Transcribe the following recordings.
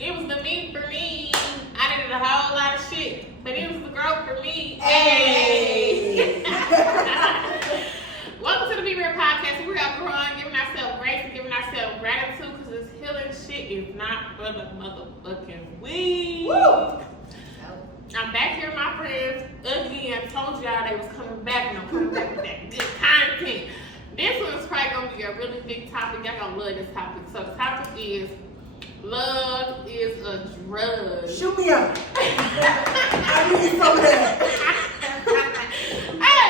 It was the me for me. I did a whole lot of shit, but it was the girl for me. Hey! Welcome to the Be Real Podcast. We are growing, giving ourselves grace and giving ourselves gratitude because this healing shit is not for the motherfucking weak. Woo! I'm back here with my friends again. Told y'all they was coming back and I'm coming back with that good content. This one's probably going to be a really big topic. Y'all going to love this topic. So the topic is love is a drug. Shoot me up. I need some of that. Hey,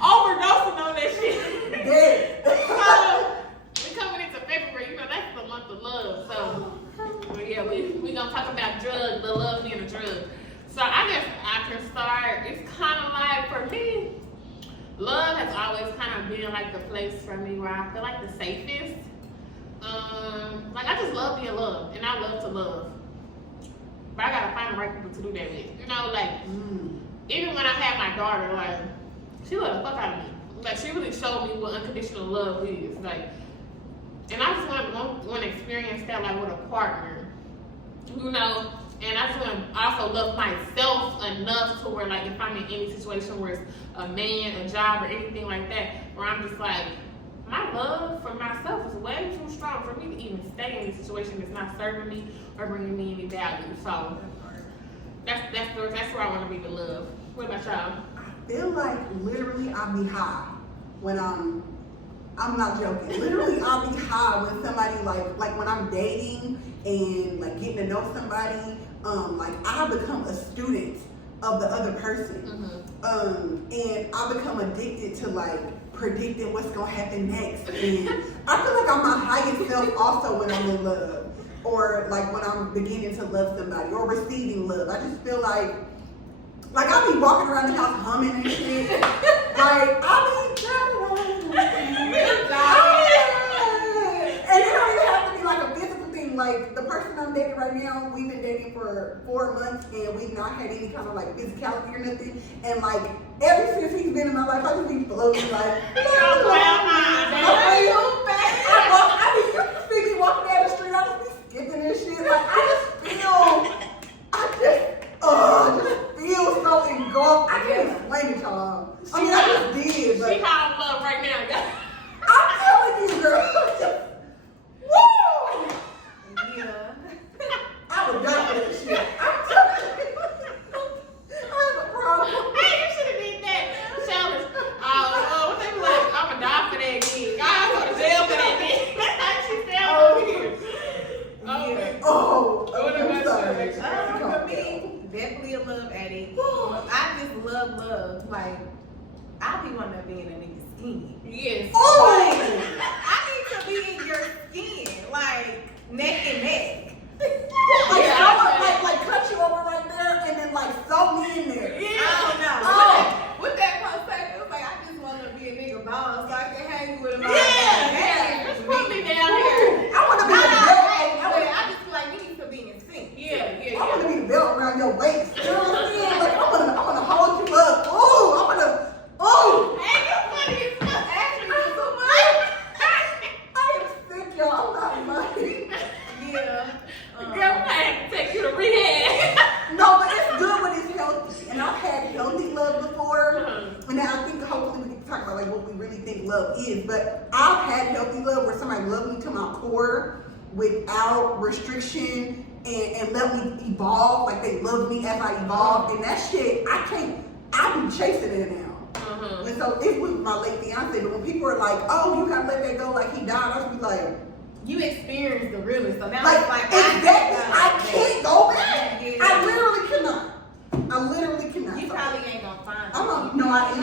overdosing on that shit. Yeah. So, we coming into February. You know, that's the month of love. So, yeah, we going to talk about drugs, the love being a drug. So, I guess I can start. It's kind of like, for me, love has always kind of been like the place for me where I feel like the safest. Like I just love being loved, and I love to love. But I gotta find the right people to do that with. You know, like even when I had my daughter, like she loved the fuck out of me. Like she really showed me what unconditional love is. Like, and I just want to experience that like with a partner. You know. And I just want to also love myself enough to where, like, if I'm in any situation where it's a man, a job, or anything like that, where I'm just like, my love for myself is way too strong for me to even stay in a situation that's not serving me or bringing me any value. So that's where I want to be the love. What about y'all? I feel like literally I'll be high when I'm not joking. Literally I'll be high when somebody like when I'm dating and like getting to know somebody. Like I become a student of the other person. And I become addicted to like predicting what's gonna happen next. And I feel like I'm my highest self also when I'm in love. Or like when I'm beginning to love somebody or receiving love. I just feel like I'll be walking around the house humming and shit. Like I'll be and it don't even have to be like a physical thing. Like the person I'm dating right now, we've been dating for 4 months and we've not had any kind of like physicality or nothing. And like ever since he's been in my life, I just be floating like. I mean, you can see me walking down the street. I just be skipping and shit. Like I just feel so engulfed. I can't explain it, y'all. I mean, I just did. But She high on love right now, guys. I'm telling you, girl. Woo! Yeah. I would die for that shit. I'm telling you. I have a problem. Hey, you should have did that. Challenge. What they be like? I'm a die for that gig. I go to jail for that gig. That's how she felt over here. Yeah. I'm sorry. For me, definitely a love addict. I just love. Like, I be wanting to be in a nigga's skin. Yes. Like, I need to be in your skin, like neck and neck. Like, I would like cut you over right there and then like sew me in there. Yeah. I don't know. With that concept, it was like I just want to be a nigga boss so I can hang with him. Yeah. Just put me down here. I want to be the belt. I just feel like we need to be in sync. Yeah. I want to be the belt around your waist. You know what I'm saying? Like I want to hold you up. Ooh, I want to. Ooh. Hey, you funny as fuck. Ashley, you so much. I am sick, y'all. I'm not lying. Yeah. Girl, I have to take you to rehab. No, but it's good when it's healthy. And I've had healthy love before. And now I think hopefully we can talk about like what we really think love is. But I've had healthy love where somebody loved me to my core without restriction and let me evolve. Like they loved me as I evolved. And that shit, I be chasing it now. And so it was my late fiance, but when people are like, oh, you gotta let that go like he died, I just be like, You experienced the realest, so now like, it's like exactly, I can't go back. Yeah. I literally cannot. You So, probably ain't gonna find I am nobody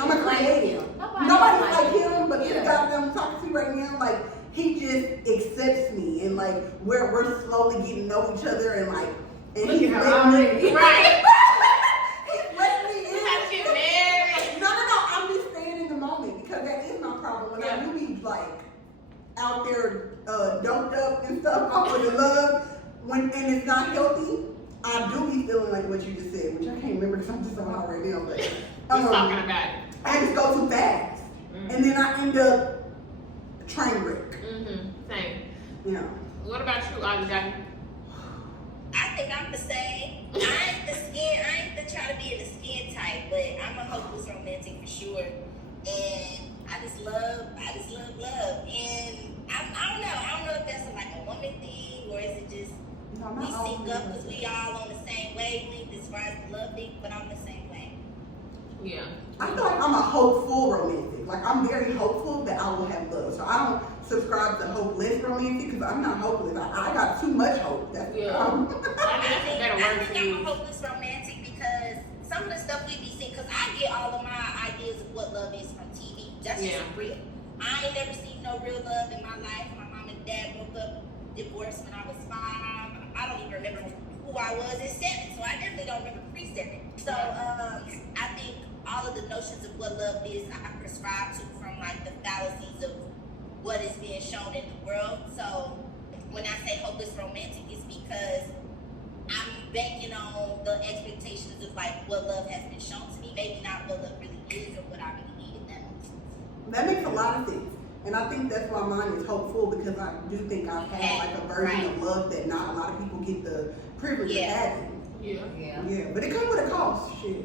I'm a creative. Nobody's like him, but this guy that I'm talking to right now, like he just accepts me and like we're slowly getting to know each other and like and he's letting me Right. he's letting me in. Have to get married. No, I'm just staying in the moment because that is my problem. When I do be like out there doped up and stuff off of the love, and it's not healthy, I do be feeling like what you just said, which I can't remember because I'm just so hot right now. But talking about it. I just go too fast, and then I end up train wreck. Same. You know. What about you, Audrey? think I'm the same. I ain't the try to be in the skin type, but I'm a hopeless romantic for sure. And I just love love. And I don't know if that's like a woman thing or is it just we sync up because we all on the same wavelength as far as the love thing, but I'm the same way. Yeah. I feel like I'm a hopeful romantic. Like I'm very hopeful that I will have love. So I don't subscribe to hopeless romantic because I'm not hopeless. I got too much hope. That's the problem. I think I'm a hopeless romantic because some of the stuff we be seeing, because I get all of my ideas of what love is from TV. That's just real. I ain't never seen no real love in my life. My mom and dad broke up, divorced when I was 5. I don't even remember who I was at 7, so I definitely don't remember pre-7. So I think all of the notions of what love is, I prescribe to from like the fallacies of what is being shown in the world. So when I say hopeless romantic, it's because I'm banking on the expectations of like what love has been shown to me, maybe not what love really is or what I really need in that moment. That makes a lot of sense. And I think that's why mine is hopeful because I do think I've had like a version of love that not a lot of people get the privilege of having. Yeah. But it comes with a cost. Shit.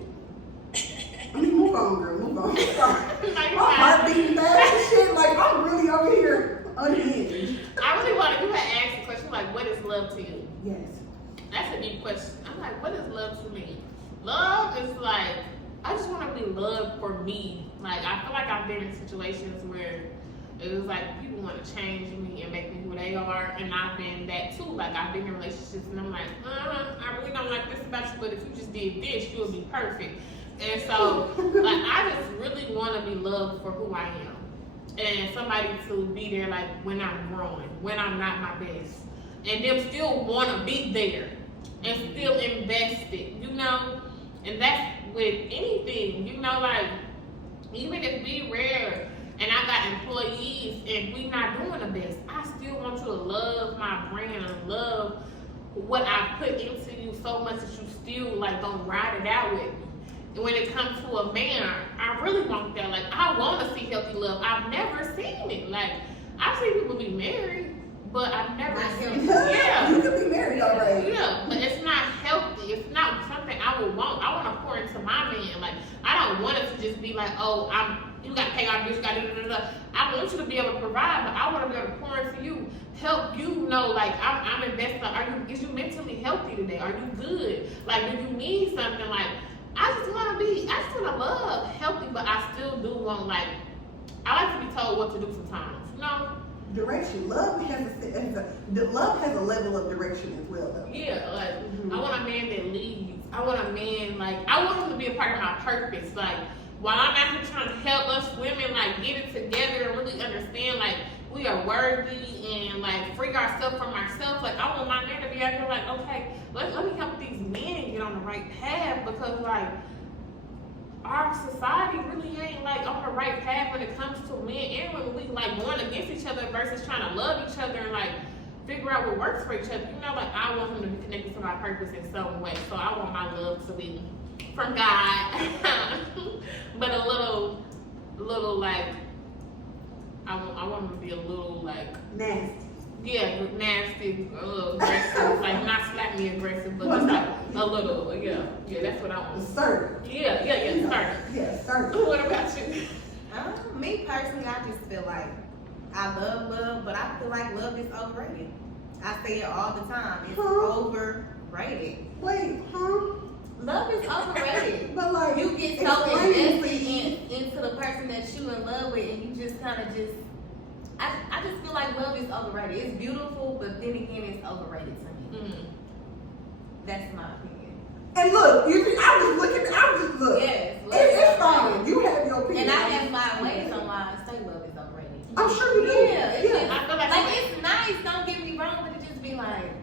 I mean, move on, girl. Move on. My heart beating fast and shit. Like, I'm really over here unhinged. I really want to ask a question like, what is love to you? Yes. That's a deep question. I'm like, what is love to me? Love is like, I just want to be loved for me. Like, I feel like I've been in situations where it was like people want to change me and make me who they are, and I've been that too. Like, I've been in relationships and I'm like, I really don't like this about you, but if you just did this, you would be perfect. And so, like, I just really want to be loved for who I am. And somebody to be there, like, when I'm growing, when I'm not my best. And them still want to be there and still invested, you know? And that's with anything, you know, like, even if we rare and I got employees and we not doing the best, I still want you to love my brand and love what I put into you so much that you still, like, gonna ride it out with me. When it comes to a man, I really want that. Like, I want to see healthy love. I've never seen it. Like, I've seen people be married, but I've never seen it. Yeah. You could be married already. Yeah, but it's not healthy. It's not something I would want. I want to pour into my man. Like, I don't want it to just be like, oh, you got to pay our bills, you got to I want you to be able to provide, but I want to be able to pour into you, help you know, like, I'm invested. Is you mentally healthy today? Are you good? Like, do you need something? Like, I just want to love healthy, but I still do want, like, I like to be told what to do sometimes, you know? Direction. Love has a level of direction as well, though. Yeah, like, I want a man that leads. I want a man, like, I want him to be a part of my purpose. Like, while I'm out here trying to help us women, like, get it together and really understand, like, we are worthy and, like, free ourselves from ourselves. Like, I want my man to be out here like, okay, let me help these men get on the right path, because, like, our society really ain't, like, on the right path when it comes to men and women. We, like, going against each other versus trying to love each other and, like, figure out what works for each other. You know, like, I want him to be connected to my purpose in some way. So I want my love to be from God, but a little, like, I want him to be a little, like, nasty. Yeah, nasty, a little aggressive, like, not slap me aggressive, but just like a little, yeah, that's what I want. Assertive. Yeah, assertive. Yeah, assertive. What about you? Me personally, I just feel like I love love, but I feel like love is overrated. I say it all the time. It's overrated. Wait, huh? Love is overrated. But, like, you get so invested into the person that you in love with, and you just kind of I just feel like love is overrated. It's beautiful, but then again, it's overrated to me. That's my opinion. And look, I'm just look. Yes, it's fine. You have your opinion. And I have my ways on why I say love is overrated. I'm sure you do. Yeah, it's just, I feel like it's nice. Don't get me wrong, but it just be like.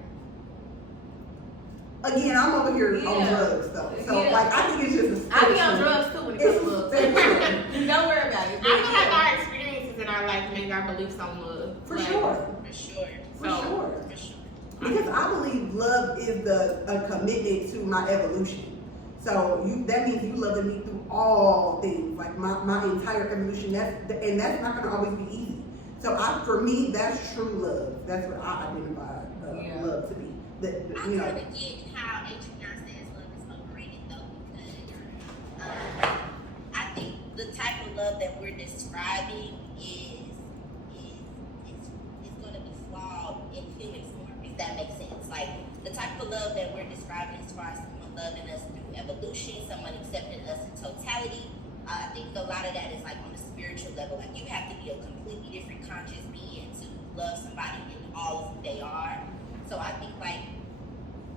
Again, I'm over here on drugs though. So like, I think it's just a I be on drugs too when it comes to love. Don't worry about it. I feel like our experiences in our life make our beliefs on love. For like, sure. Because I believe love is a commitment to my evolution. So that means you loving me through all things, like my entire evolution. That's not gonna always be easy. So for me, that's true love. That's what I identify love to be. I you know. kind of get how AshleyMarie says love is overrated though, because I think the type of love that we're describing is going to be flawed in human form, if that makes sense. Like the type of love that we're describing as far as someone loving us through evolution, someone accepting us in totality. I think a lot of that is like on a spiritual level. Like you have to be a completely different conscious being to love somebody in all of who they are. So I think like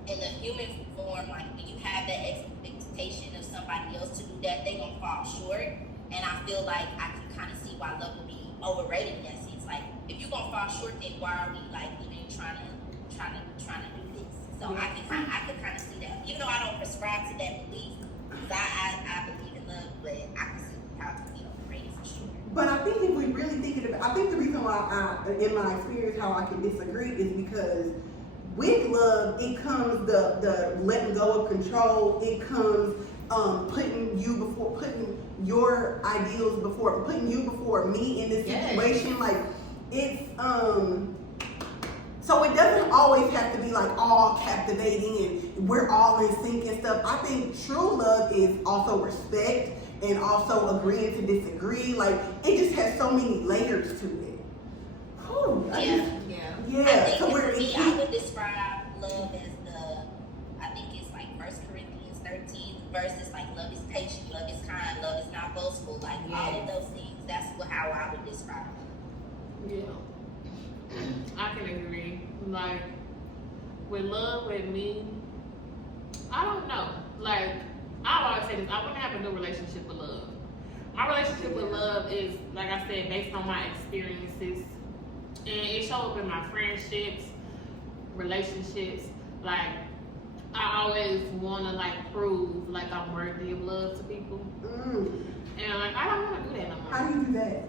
in the human form, like when you have that expectation of somebody else to do that, they gonna fall short. And I feel like I can kind of see why love will be overrated in that sense. Like if you're gonna fall short, then why are we like even trying to do this? So I can kind of see that. Even though I don't prescribe to that belief, because I believe in love, but I can see how it can be overrated for sure. But I think if we really think about, I think the reason why in my experience, how I can disagree is because with love, it comes the letting go of control. It comes putting your ideals before, putting you before me in this situation. Yes. Like it's so it doesn't always have to be like all captivating and we're all in sync and stuff. I think true love is also respect and also agreeing to disagree. Like it just has so many layers to it. Whew, Yeah. I think so for me, I would describe love as I think it's like 1 Corinthians 13 verses, like love is patient, love is kind, love is not boastful, like all of those things. That's how I would describe it. Yeah. I can agree. Like, with love, with me, I don't know. Like, I always say this, I wouldn't have a new relationship with love. My relationship with love is, like I said, based on my experiences. And it shows up in my friendships, relationships. Like, I always want to, like, prove, like, I'm worthy of love to people. And, like, I don't want to do that no more. How do you do that?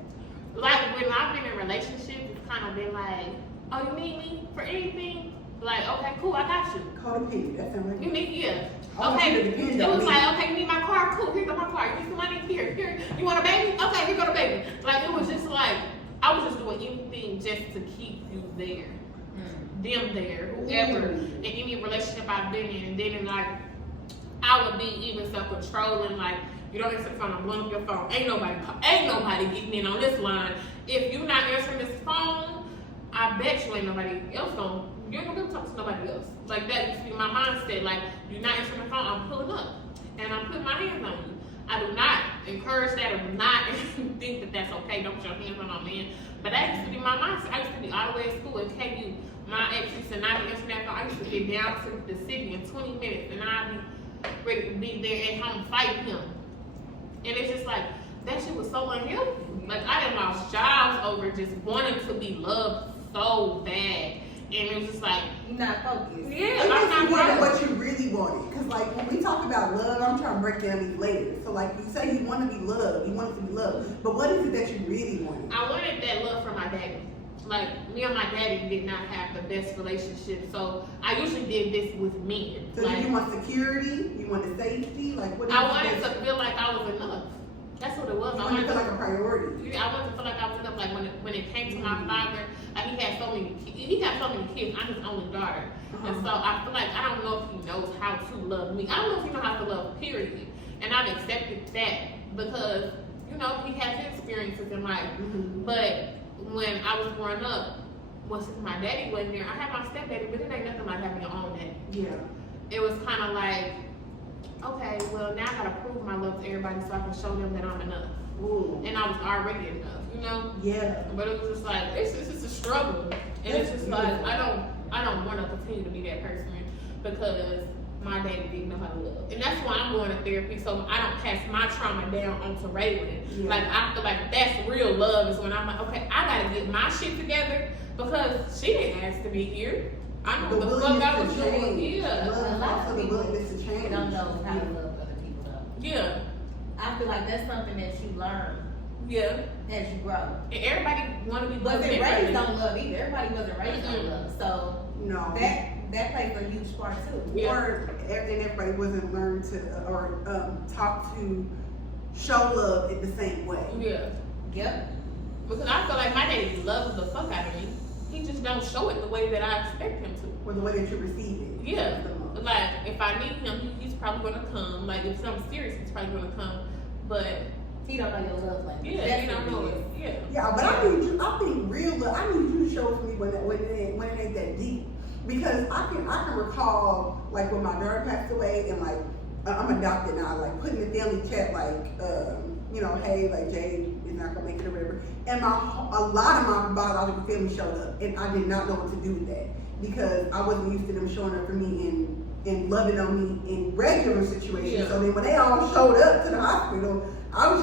Like, when I've been in relationships, it's kind of been like, oh, you need me for anything? Like, okay, cool, I got you. Codependent, that's not You need, yeah. I want you to depend It on was me. like, okay, you need my car? Cool, here go my car. You need some money? Here. You want a baby? Okay, here go the baby. Like, it was just like, I was just doing anything just to keep you there. Them there, whoever, in any relationship I've been in. And then, like, I would be even self-controlling, like, you don't answer the phone, I'm blowing up your phone. Ain't nobody getting in on this line. If you're not answering this phone, I bet you ain't nobody else you ain't gonna be talking to nobody else. Like that used to be my mindset. Like, you're not answering the phone, I'm pulling up. And I'm putting my hands on you. I do not encourage that or do not think that that's okay. Don't put your hands on my man. But that used to be my mindset. I used to be all the way at school in KU. My ex used to not be answering that phone. I used to get down to the city in 20 minutes and I'd be ready to be there at home fighting him. And it's just like, that shit was so unhealthy. Like, I done lost jobs over just wanting to be loved so bad. And it was just like, You're not focused. yeah, It I'm makes you not wonder right. what you really wanted. Because, like, when we talk about love, I'm trying to break down these layers. So, like, you say you want to be loved. You want to be loved. But what is it that you really wanted? I wanted that love from my daddy. Like, me and my daddy did not have the best relationship. So, I usually did this with men. So, like, do you want security? You wanted safety? Like, what? I wanted to feel like I was enough. That's what it was. You I wanted to wanted feel like a priority. I wanted to feel like I was enough. Like, when it came to my father, like, he got so many kids. I'm his only daughter. And so I feel like I don't know if he knows how to love me. I don't know if he knows how to love, period. And I've accepted that because, you know, he has his experiences in life. But when I was growing up, since my daddy wasn't there, I had my stepdaddy, but it ain't nothing like having your own daddy. Yeah. It was kind of like, okay, well, now I gotta prove my love to everybody so I can show them that I'm enough. Ooh. And I was already enough, you know? Yeah. But it was just like, it's just a struggle. And it's just like, I don't want to continue to be that person because my daddy didn't know how to love. And that's why I'm going to therapy, so I don't pass my trauma down onto Raylan. Yeah. Like, I feel like that's real love is when I'm like, okay, I gotta get my shit together because she didn't ask to be here. I know what the fuck I was doing. Yeah. Love, A lot also of the people willingness to change. don't know how to love other people though. Yeah. I feel like that's something that you learn Yeah. as you grow. And everybody want to be loved Wasn't differently. raised on love either. Everybody wasn't raised on love. So No. that plays a huge part too. Yeah. Or and everybody wasn't learned to or taught to show love in the same way. Yeah. Yep. Because I feel like my daddy loves the fuck out of me. he just don't show it the way that I expect him to. Or the way that you receive it. Yeah. Like, if I need him, he's probably gonna come. Like, if something serious, he's probably gonna come. But he don't know your love language. yeah, he don't know it. Yeah. Yeah, but I think real love. I need you to show it to me when it ain't that deep. Because I can recall like when my daughter passed away and like I'm adopted now, like putting the family chat like you know, hey, like Jade is not gonna make it or whatever. And a lot of my biological family showed up, and I did not know what to do with that because I wasn't used to them showing up for me and loving on me in regular situations. Yeah. So then when they all showed up to the hospital, I'm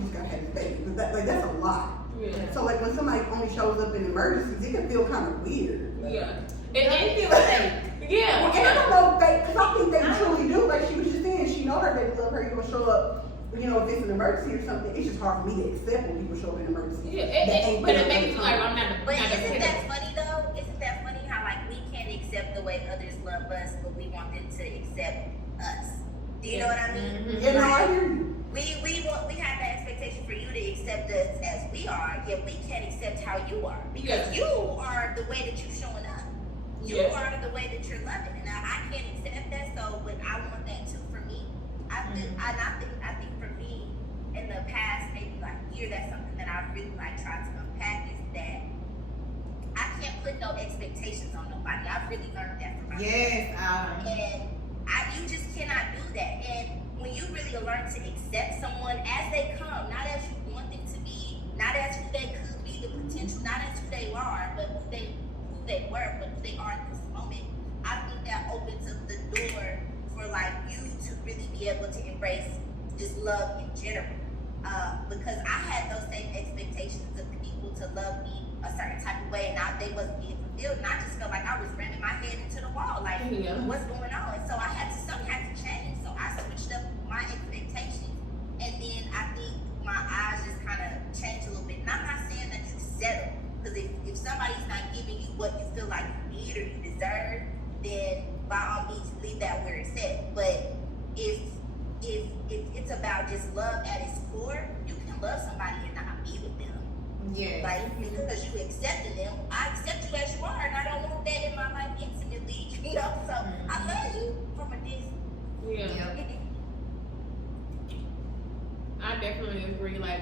just gonna have this baby. That's a lot. Yeah. So like when somebody only shows up in emergencies, it can feel kind of weird. Yeah. It feels fake. Yeah. And I don't know, because I think they truly do. Like she was just saying, she know her baby love her. You're gonna show up, you know, if it's an emergency or something. It's just hard for me to accept when people show up in emergencies. Yeah. But it makes me like I'm not. But isn't that funny though? Isn't that funny how like we can't accept the way others love us, but we want them to accept us? Do you know what I mean? Mm-hmm. Yeah, no, I hear you. We have that expectation for you to accept us as we are, yet we can't accept how you are because you are the way that you're showing up. You are the way that you're loving, and I can't accept that. So, but I want that too for me. I think for me in the past maybe like year, that's something that I really like tried to unpack is that I can't put no expectations on nobody. I've really learned that from myself. Yes, And you just cannot do that. And when you really learn to accept someone as they come, not as you want them to be, not as who they could be, the potential, not as who they are, but who they were, but who they are in this moment, I think that opens up the door for like you to really be able to embrace just love in general. Because I had those same expectations of people to love me a certain type of way, and they wasn't being fulfilled, and I just felt like I was ramming my head into the wall, like what's going on? And so something had to change. So I switched up my expectations, and then I think my eyes just kind of changed a little bit. And I'm not saying that you settle, because if somebody's not giving you what you feel like you need or you deserve, then by all means leave that where it's at. But if it's about just love at its core, you can love somebody and not be with them. Yeah. Like, because you accepted them, I accept you as you are, and I don't want that in my life intimately, you know. So I love you from a distance. Yeah. I definitely agree. Like,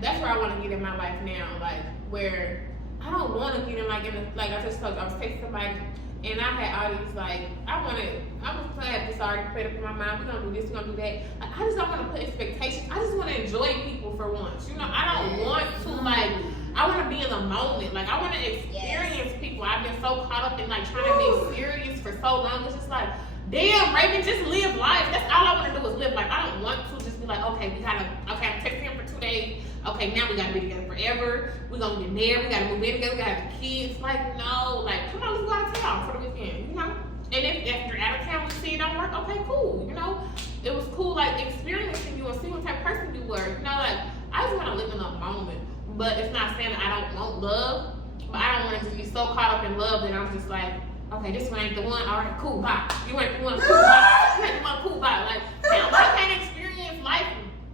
that's where I want to get in my life now. Like, where I don't want to get in like I just told you, I was texting somebody and I had all these like I was planning this already put up in my mind. We're gonna do this, we're gonna do that. Like, I just don't want to put expectations. I just want to enjoy people for once. You know, I don't want to like. I want to be in the moment. Like, I want to experience people. I've been so caught up in like trying to be serious for so long. It's just like, damn, Raven, just live life. That's all I want to do is live. Like, I don't want to just be like, okay, I'm texting him for 2 days. Okay, now we gotta be together forever. We're gonna get married. We gotta move in together. We gotta have kids. Like, no, like, come on, let's go out of town for the weekend. You know. And if you're out of town, we see it don't work. Okay, cool. You know, it was cool, like experiencing you and seeing what type of person you were. You know, like I just want to live in the moment. But it's not saying that I don't want love, but I don't want it to be so caught up in love that I'm just like, okay, this one ain't the one. All right, cool, bye. You ain't the one, cool, bye. You ain't the one, cool, bye. Like, damn, I can't experience life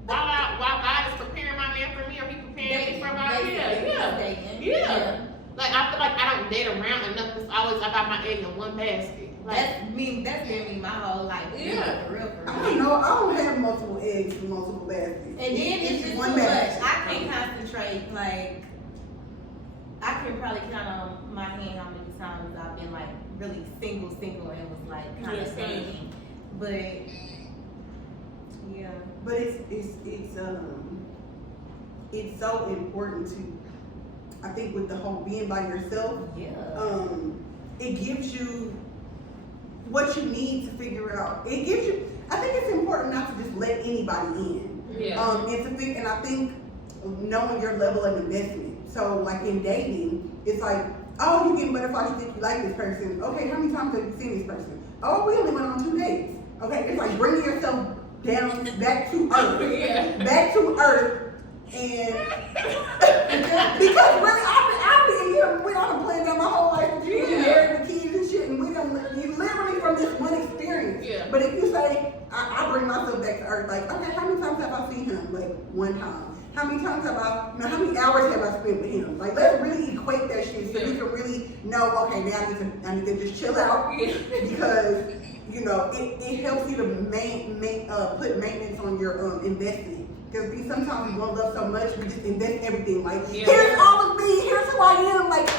while God is preparing my man for me, or he preparing me for my man. Yeah. Like, I feel like I don't date around enough. It's always I got my egg in one basket. Like, that's been me my whole life. Yeah. For real. I don't know. I don't have multiple eggs in multiple baskets. And then it's just one too much. basket. I can't concentrate. Like, I can probably count on my hand how many times I've been like really single and was like kind of thinking. But yeah. But it's so important to, I think, with the whole being by yourself. Yeah. It gives you what you need to figure out. It gives you. I think it's important not to just let anybody in. Yeah. And I think knowing your level of investment. So like in dating, it's like, oh, you getting butterflies, you think you like this person. Okay, how many times have you seen this person? Oh, we only went on 2 dates. Okay, it's like bringing yourself down back to earth. Back to earth. And because really, I've been playing out my whole life with you, married with kids and shit, and you literally from this one experience. Yeah. But if you say, I bring myself back to earth, like, okay, how many times have I seen him? Like, 1 time. How how many times have I, how many hours have I spent with him? Like, let's really equate that shit so you can really know, okay, now I need to just chill out because, it helps you to put maintenance on your investment. Because sometimes we want love so much, we just invest everything. Like, here's all of me, here's who I am. Like,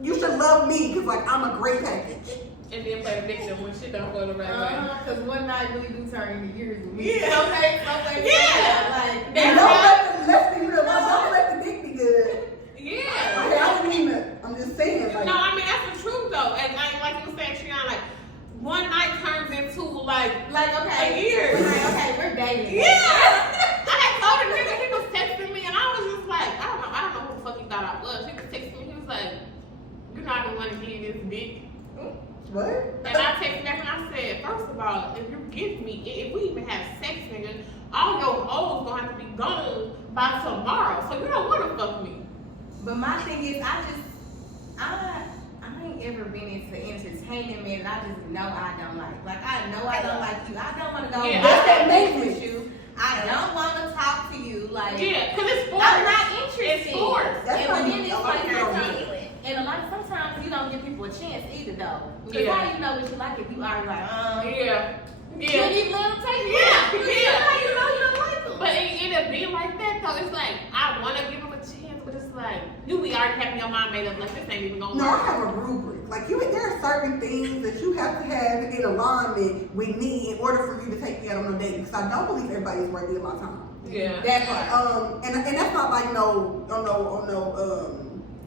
you should love me because, like, I'm a great package. And then play victim when shit don't go the right way. Because one night really do turn into years of me. Yeah. Okay. Yeah. Let's be real. Don't let the dick be good. Yeah. Okay, I don't mean that. I'm just saying. Like, No, I mean, that's the truth, though. And like you were saying, Triana, like, one night turns into, like okay, a year. Okay, we're dating. Yeah. I had told a nigga, he was texting me, and I was just like, I don't know who the fuck he thought I was. He was texting me, he was like, you're not the one to give this dick. what? And I texted back and I said, first of all, if you give me, if we even have sex, nigga, all your hoes gonna have to be gone by tomorrow. So you don't wanna fuck me. But my thing is, I ain't ever been into entertaining men that I just know I don't like. Like, I know I don't like you. I don't want to go with you. I don't want to talk to you. Like, yeah, because it's forced. I'm not interested. It's forced. That's And then it's like, Genuine. and sometimes you don't give people a chance either, though. Because how you know what you like if you already like, Yeah. you don't even let them take you. Yeah. How you know you don't like them? But it'll be like that, though. It's like, I want to give him a chance, but it's like, you be already having your mind made up, like, this ain't even gonna No, I work. have a rubric. Like, there are certain things that you have to have in alignment with me in order for you to take me out on a date. Because I don't believe everybody is worthy of my time. Yeah. That part. And that's not like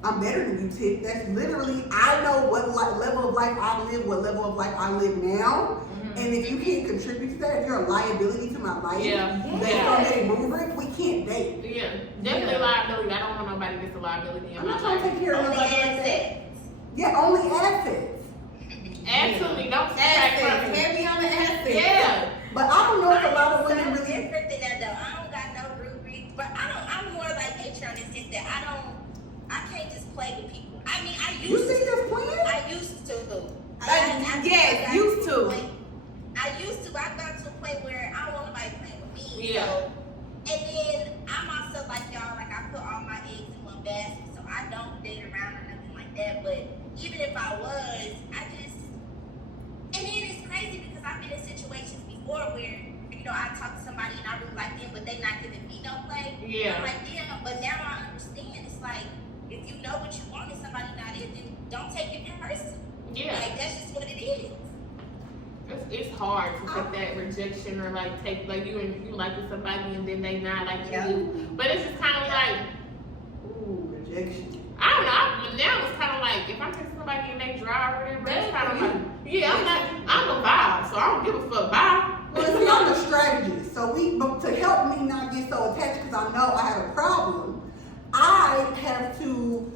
I'm better than you, Tick. That's literally, I know what level of life I live, what level of life I live now. And if you can't contribute to that, if you're a liability to my life, based on that rubric, we can't date. Yeah. Definitely liability. I don't want nobody that's a liability in I'm my not trying to life. take care of Only nobody like that. assets. Yeah, only assets. Absolutely. Don't subtract from Assets. me. Heavy on the assets. Yeah. But I don't know if a lot of women I'm really. different than that though. I don't got no rubric, but I'm more like nature in the sense that I can't just play with people. I mean, I You used see to. this plan? I used to. Yes, used to. I used to. I got to a point where I don't want nobody playing with me. Yeah. So, and then I'm also like y'all, like I put all my eggs in one basket, so I don't date around or nothing like that. But even if I was, and then it's crazy because I've been in situations before where, I talk to somebody and I really like them, but they not giving me no play. Yeah. I'm like, damn, but now I understand. It's like, if you know what you want and somebody not it, then don't take it personal. Yeah. Like, that's just what it is. It's hard to take that rejection or like take like you like somebody and then they not like you. But it's just kind of like, Ooh, rejection. I don't know. Now it's kind of like if I'm texting somebody and they dry or whatever, it's kind of like, I'm a vibe, so I don't give a fuck. Bye. Well, see, I'm a strategist. So but to help me not get so attached because I know I have a problem, I have to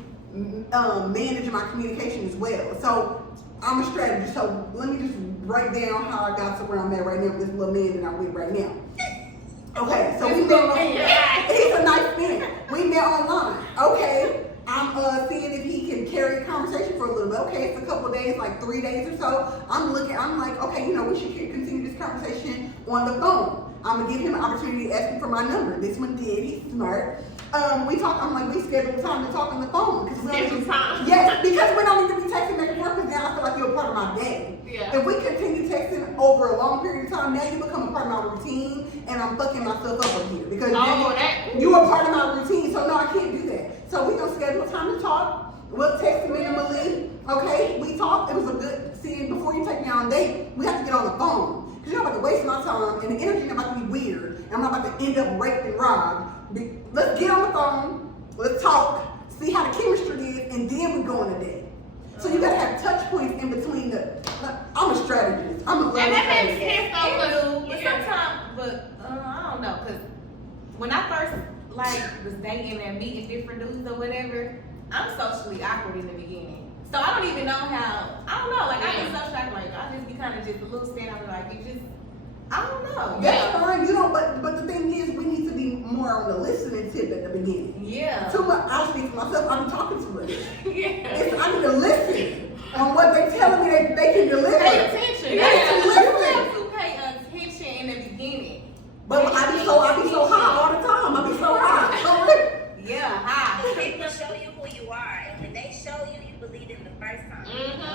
manage my communication as well. So I'm a strategist. So let me just write down how I got to where I'm at right now with this little man that I'm with right now. Okay, so we met he's a nice man. We met online. Okay, I'm seeing if he can carry a conversation for a little bit. Okay, it's a couple of days, like 3 days or so. I'm like, okay, we should continue this conversation on the phone. I'm gonna give him an opportunity to ask him for my number. This one did, he's smart. We scheduled time to talk on the phone. Schedule time. Yes, because we don't need to be texting back and forth because now I feel like you're a part of my day. Yeah. If we continue texting over a long period of time, now you become a part of my routine and I'm fucking myself up over here. Because you are part of my routine, so no, I can't do that. So we gonna schedule time to talk. We'll text minimally. Okay, we talked. It was a good before you take me on a date, we have to get on the phone. Because you're not about to waste my time and the energy is about to be weird. And I'm not about to end up raped and robbed. Let's get on the phone, let's talk, see how the chemistry is, and then we go on a date. So you gotta have touch points in between I'm a strategist. I'm a love And that makes strategist. sense though, But sometimes, I don't know, because when I first was dating and meeting different dudes or whatever, I'm socially awkward in the beginning. So I don't even know how, I don't know, like I get socially awkward, I just be kind of just a little stand out like you just, I don't know. That's fine, but the thing is, we need to be more on the listening tip at the beginning. Yeah. Too much, I speak for myself, I'm talking to her. Yeah. I need to listen on what they're telling me they can deliver. Pay attention. You have to pay attention in the beginning. But I be so high all the time. I be so high. believe them the first time.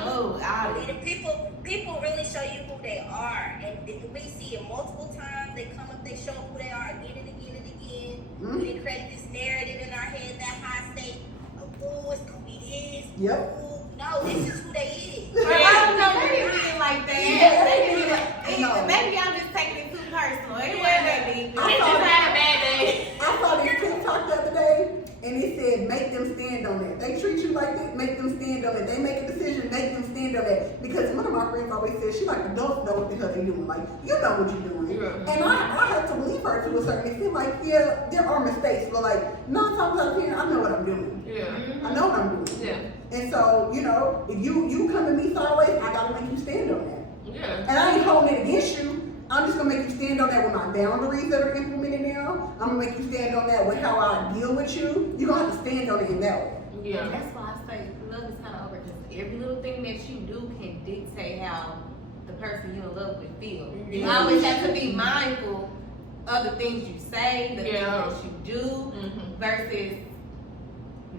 Oh, I Believe them. People really show you who they are, and we see it multiple times. They come up, they show who they are again and again and again. We create this narrative in our head, that high state of, oh, it's gonna be this. Yep. Ooh, no, this is who they is. I don't know. They didn't mean it like that. Yeah. They didn't mean it. No. Maybe I'm just taking it too personal. Anyway, that deep. He just had a bad day. I saw this TikTok the other day, and it said, make them stand on that. They treat you like that, make them stand on it. They make a decision, make them stand on that. Because one of my friends always says, she like, adults know what the hell they doing. Like, you know what you're doing. Yeah. And I have to believe her to a certain extent. Like, yeah, there are mistakes, but like, 9 times out of 10, I know what I'm doing. Yeah. I know what I'm doing. Yeah. And so, you know, if you come to me sideways, I gotta make you stand on that. Yeah. And I ain't holding it against you. I'm just gonna make you stand on that with my boundaries that are implemented now. I'm gonna make you stand on that with how I deal with you. You're gonna have to stand on it in that way. Yeah. That's why I say love is kind of over because every little thing that you do can dictate how the person you're in love with feels. You Yeah. always have to be mindful of the things you say, the Yeah. things that you do, versus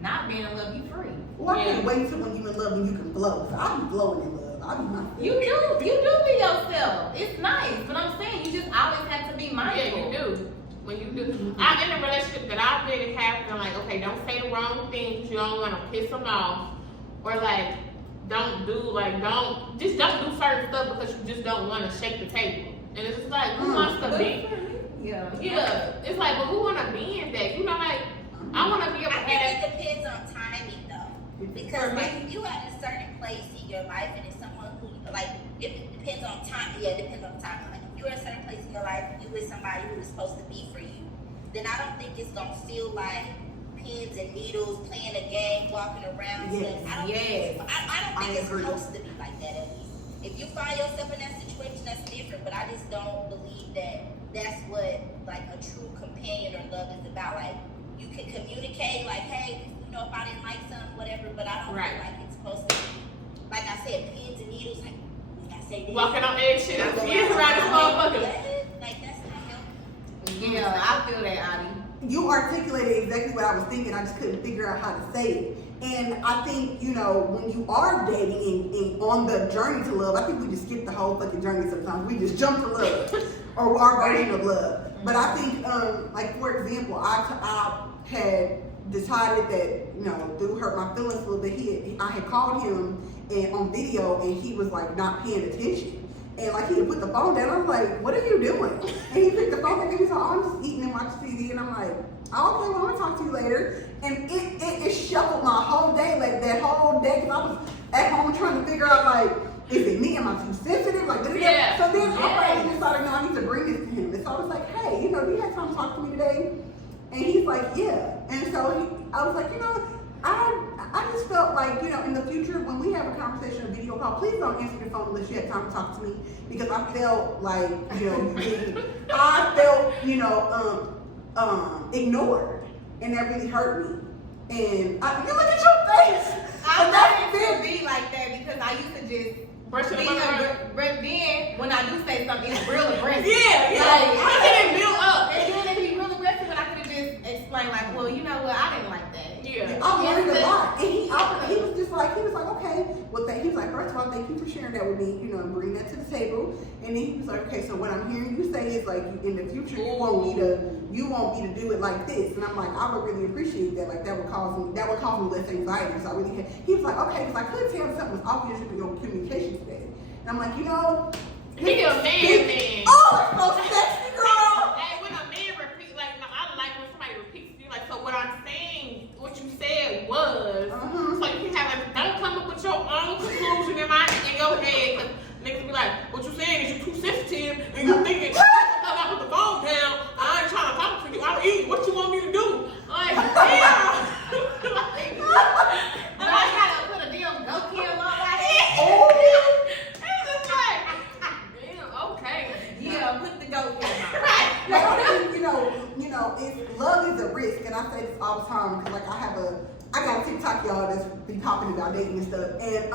not being in love. You free. Well, I can't wait till when you in love and you can flow. So I be flowing in love. I be my You do be yourself. It's nice, but I'm saying you just always have to be mindful. Yeah, you do. When you do. I'm in a relationship that I've been in, have been like, okay, don't say the wrong things. You don't want to piss them off. Or like, don't do certain stuff because you just don't want to shake the table. And it's just like, who wants to be? Yeah. Yeah. It's like, well, who want to be in that? You know, like, I want to be able to I think have it depends on timing though. Because like if you at a certain place in your life and it's someone who like it depends on time. Yeah, it depends on time. Like if you're at a certain place in your life and you with somebody who is supposed to be for you, then I don't think it's gonna feel like pins and needles, playing a game, walking around. Yes. I don't think it's supposed to be like that at least. If you find yourself in that situation, that's different. But I just don't believe that that's what like a true companion or love is about. Like you can communicate, like, hey, you know, if I didn't like something, whatever. But I don't feel like it's supposed to be, like I said, pins and needles. Like I say, this. walking on eggshells. Yes, right, this motherfucker. Like that's not healthy. Yeah, I feel that, Adi. You articulated exactly what I was thinking. I just couldn't figure out how to say it. And I think, you know, when you are dating and on the journey to love, I think we just skip the whole fucking journey sometimes. We just jump to love or our version of love. But I think, like, for example, I had decided that, you know, dude hurt my feelings a little bit. I had called him and on video and he was like not paying attention. And like he had put the phone down. I was like, what are you doing? And he picked the phone up and he's like, oh, I'm just eating and watching TV. And I'm like, oh, okay, well, I'm gonna talk to you later. And it shuffled my whole day, like that whole day, because I was at home trying to figure out, like, is it me? Am I too sensitive? Like, Yeah. So then I decided, no, I need to bring this to him. And so I was like, hey, you know, do you have time to talk to me today? And he's like, yeah. And so I was like, you know, I just felt like, you know, in the future, when we have a conversation or video call, please don't answer the phone unless you have time to talk to me. Because I felt like, you know, I felt, you know, ignored. And that really hurt me. And you look at your face. I wanted to be like that because I used to just Brushing be them up. but then when I do say something, it's real aggressive. Yeah. Like, I didn't build up. and then it'd be real aggressive, and I could have just explained like, well, you know what, I didn't like that. Yeah. I learned a lot. And he was just like, okay, well, he was like, first of all, thank you for sharing that with me, you know, and bring that to the table. And then he was like, okay, so what I'm hearing you say is like, in the future, you want me to do it like this. And I'm like, I would really appreciate that. Like, that would cause me less anxiety. So I really he was like, okay, because I could tell something was obvious with your communication today. And I'm like, you know, He a man. Oh, it's so sexy, girl. Hey, when a man repeats, like, I like when somebody repeats you, like, so what I'm saying, what you said was, so you can have, like, don't come up with your own conclusion in your head, because niggas be like, what you saying is you too sensitive, and you thinking, I put the phone down, I ain't trying to talk to you, I'll eat, what you want me to do? Like, damn. But I gotta put a damn go kill on my head. Oh. It's just like, damn, okay. Yeah, put the go kill on. Like, I think, you know, love is a risk, and I say this all the time because, like, I got a TikTok, y'all, that's be talking about dating and stuff, and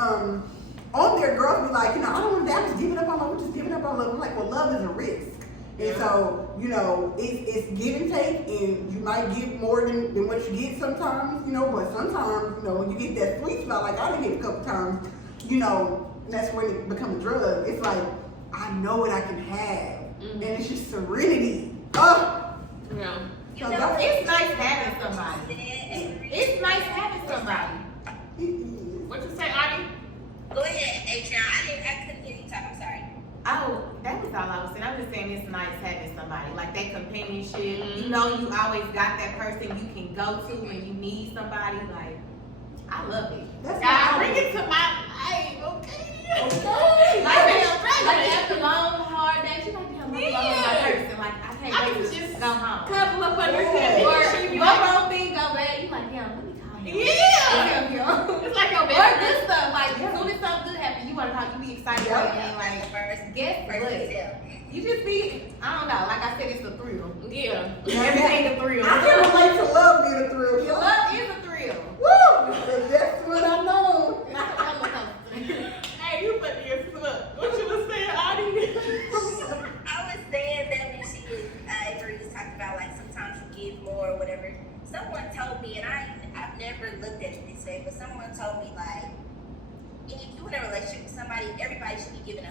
on there, girls be like, you know, I don't want to die, just give it up on love, just give it up on love. I'm like, well, love is a risk, And so, you know, it's give and take, and you might get more than what you get sometimes, you know, but sometimes, you know, when you get that sweet spot, like I done hit a couple times, you know, that's when it becomes a drug. It's like, I know what I can have. And it's just serenity. Oh! Yeah. So It's nice having somebody. It's nice having somebody. What you say, Audie? Go ahead, Adrian. I couldn't hear you talk. I'm sorry. Oh, that was all I was saying. I'm just saying it's nice having somebody. Like that companionship. You know, you always got that person you can go to when you need somebody. Like, I love it. That's God, bring it to my life, okay? Like after long, hard days, you like, damn, I'm my person. Like, I can't wait to just go home. Cuddle up under his head. Or Or go wrong thing, go bad. You like, damn, let me call him. yeah. It's like your Or best good stuff. Like, as soon as something good happens, you want to call, you be excited. And like, guess what? You just be, I don't know. Like I said, it's a thrill. Yeah. Everything a thrill. I can relate to love being a thrill. Love is a thrill. Woo! That's what I know. Hey, you funny as fuck. What you was saying, Audie? I was saying that when she was, Avery was talking about like sometimes you give more or whatever. Someone told me, and I've never looked at it this way, but someone told me like, if you're in a relationship with somebody, everybody should be giving 100%.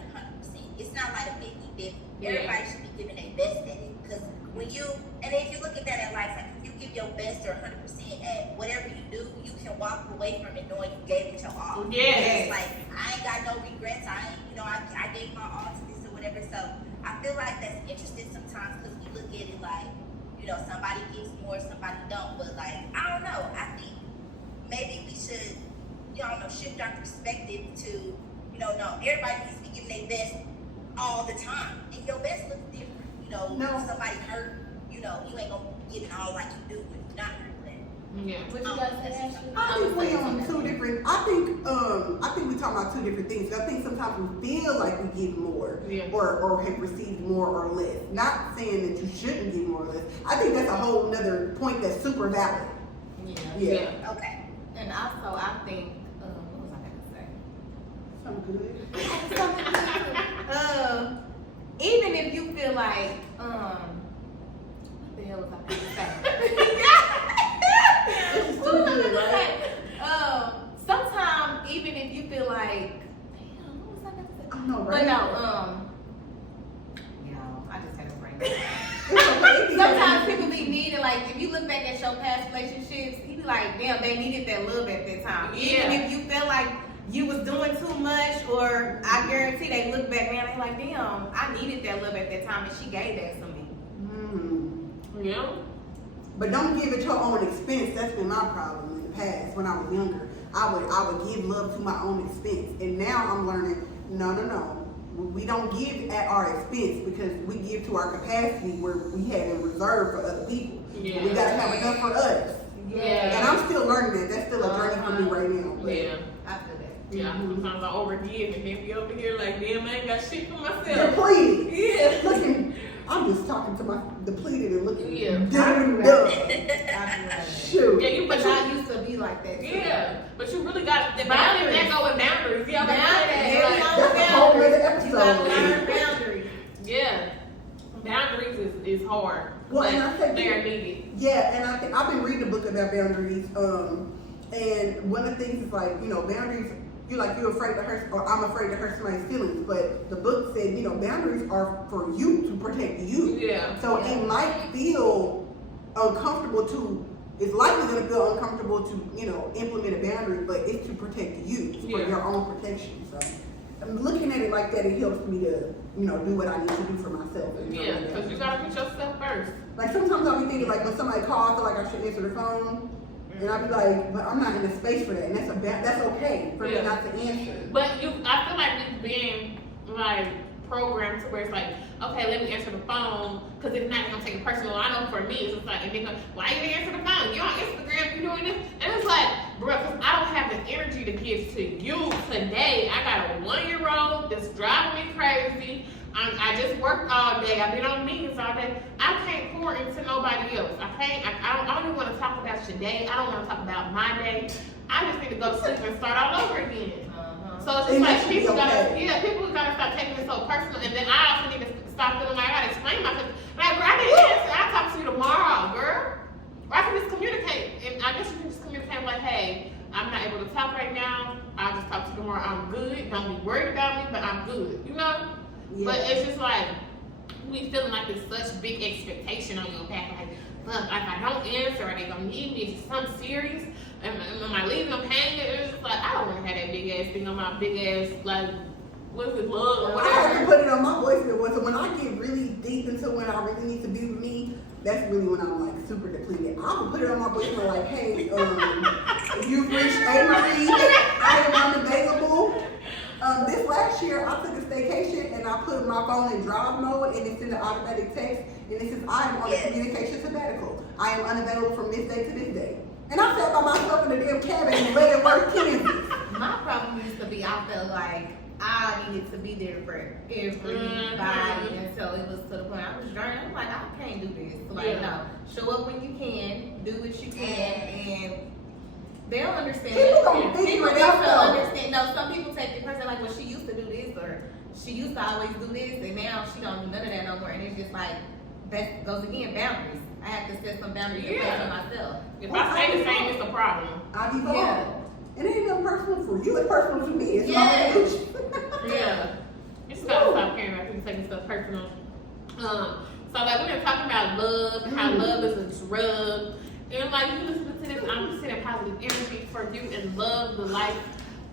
It's not like a 50-50. Everybody should be giving their best at it. Because when you, and if you look at that in life, like if you give your best or 100% at whatever you do, you can walk away from it knowing you gave it your all. Yes. It's like, I ain't got no regrets. I gave my all to this or whatever. So I feel like that's interesting sometimes because we look at it like, you know, somebody gives more, somebody don't. But like, I don't know. I think maybe we should, you know, shift our perspective to, you know, no, everybody needs to be giving their best all the time. And your best looks different. You know, if somebody hurt, you know, you ain't gonna give it all like you do when you're not hurt. Yeah. What you guys say, Ashley? I think we on two different. I think we talking about two different things. I think sometimes we feel like we give more, or have received more or less. Not saying that you shouldn't give more or less. I think that's a whole nother point that's super valid. Yeah. Okay. And also, I think, what was I Something good. gonna say? Even if you feel like, what the hell was I gonna say? It's too good, right? Sometimes, even if you feel like, damn, what was I gonna say? I know, right? But no, I just had a brain. It's okay. Sometimes people be needing, like, if you look back at your past relationships, you be like, damn, they needed that love at that time. Even if you felt like you was doing too much, or I guarantee they look back now, they like, damn, I needed that love at that time, and she gave that to me. Yeah. But don't give at your own expense. That's been my problem in the past. When I was younger, I would give love to my own expense, and now I'm learning. No. We don't give at our expense because we give to our capacity where we have in reserve for other people. Yeah. We gotta have enough for us. Yeah. And I'm still learning that. That's still a journey for me right now. But Yeah. I feel that. Yeah. Sometimes I overgive and then be over here like, damn, I ain't got shit for myself. depleted. Yeah. Looking, I'm just talking to my depleted and looking. Yeah. Dumb. Shoot. Yeah, you But but you I used to be like that. Too. yeah. But you really got the Boundaries. boundaries. That go with boundaries. Yeah. That's a whole other episode. You gotta learn boundaries. Yeah. Boundaries is hard. Well, but and I think they're needed. Yeah, and I think I've been reading a book about boundaries. And one of the things is like, you know, boundaries. You're afraid to hurt, or I'm afraid to hurt somebody's feelings. But the book said, you know, boundaries are for you to protect you. Yeah. So it might feel uncomfortable to. It's likely going to feel uncomfortable to, you know, implement a boundary, but it's to protect you. It's for your own protection. So I'm looking at it like that. It helps me to, you know, do what I need to do for myself. Yeah, because you gotta put yourself first. Like sometimes I'll be thinking like when somebody calls, I feel like I should answer the phone. And I'll be like, but I'm not in the space for that, and that's okay for me not to answer. But I feel like we've been like programmed to where it's like, okay, let me answer the phone, because if not, you're gonna take it personal. I know for me, it's just like, and then why you didn't answer the phone? You're on Instagram, you doing this, and it's like, bro, because I don't have the energy to give to you today. I got a 1-year-old that's driving me crazy. I just worked all day. I've been on meetings all day. I can't pour into nobody else. I don't even want to talk about your day. I don't want to talk about my day. I just need to go to sleep and start all over again. So it's just like people gotta stop taking it so personal. And then I also need to stop feeling like I gotta explain myself. Like, girl, I didn't answer. I'll talk to you tomorrow, girl. Or I can just communicate. And I guess you can just communicate like, hey, I'm not able to talk right now. I'll just talk to you tomorrow. I'm good. Don't be worried about me, but I'm good. You know? Yeah. But it's just like, we feeling like it's such big expectation on your back. Like, look, if I don't answer, are they gonna need me? Is it something serious? Am I leaving them hanging? It's just like, I don't want to have that big ass thing on my big ass, like, what is it, love or I have to whatever. put it on my voice bill. So when I get really deep into when I really need to be with me, that's really when I'm like super depleted. I will put it on my voice bill like, hey, you've reached AshleyMarie. I am unavailable. This last year, I took a staycation and I put my phone in drive mode and it's in the automatic text. And it says, I am on a communication sabbatical. I am unavailable from this day to this day. And I sat by myself in the damn cabin and let it work Kansas. My problem used to be I felt like I needed to be there for everybody, and so it was to the point I was draining. I'm like, I can't do this. Like, no, show up when you can, do what you can, and they'll understand. People don't figure it out though. Understand. No, some people take the person like, well, she used to do this, or she used to always do this, and now she don't do none of that no more. And it's just like that goes again, boundaries. I have to set some boundaries in place for myself. If I say the same, it's a problem. I be bored. It ain't no personal for you. It's personal to me. It's my Yes. evolution. Yeah. You just gotta stop caring about people taking stuff personal. So like we've been talking about love, and how love is a drug. And like you listen to this, I'm just sending positive energy for you and love the life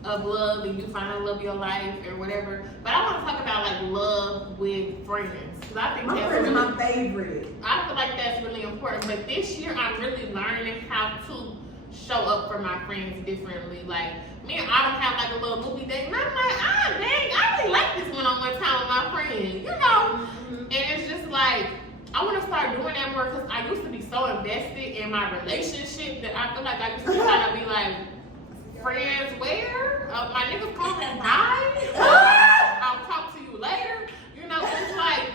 of love and you finally love your life or whatever. But I want to talk about like love with friends. Cause I think My that's friends are really, my favorite. I feel like that's really important. But this year I'm really learning how to show up for my friends differently. Like me and Autumn have like a little movie date, and I'm like, dang, I really like this one-on-one time with my friend, you know. And it's just like I want to start doing that more because I used to be so invested in my relationship that I feel like I used to kind of be like, friends where? My niggas call me bye. I'll talk to you later. You know, it's like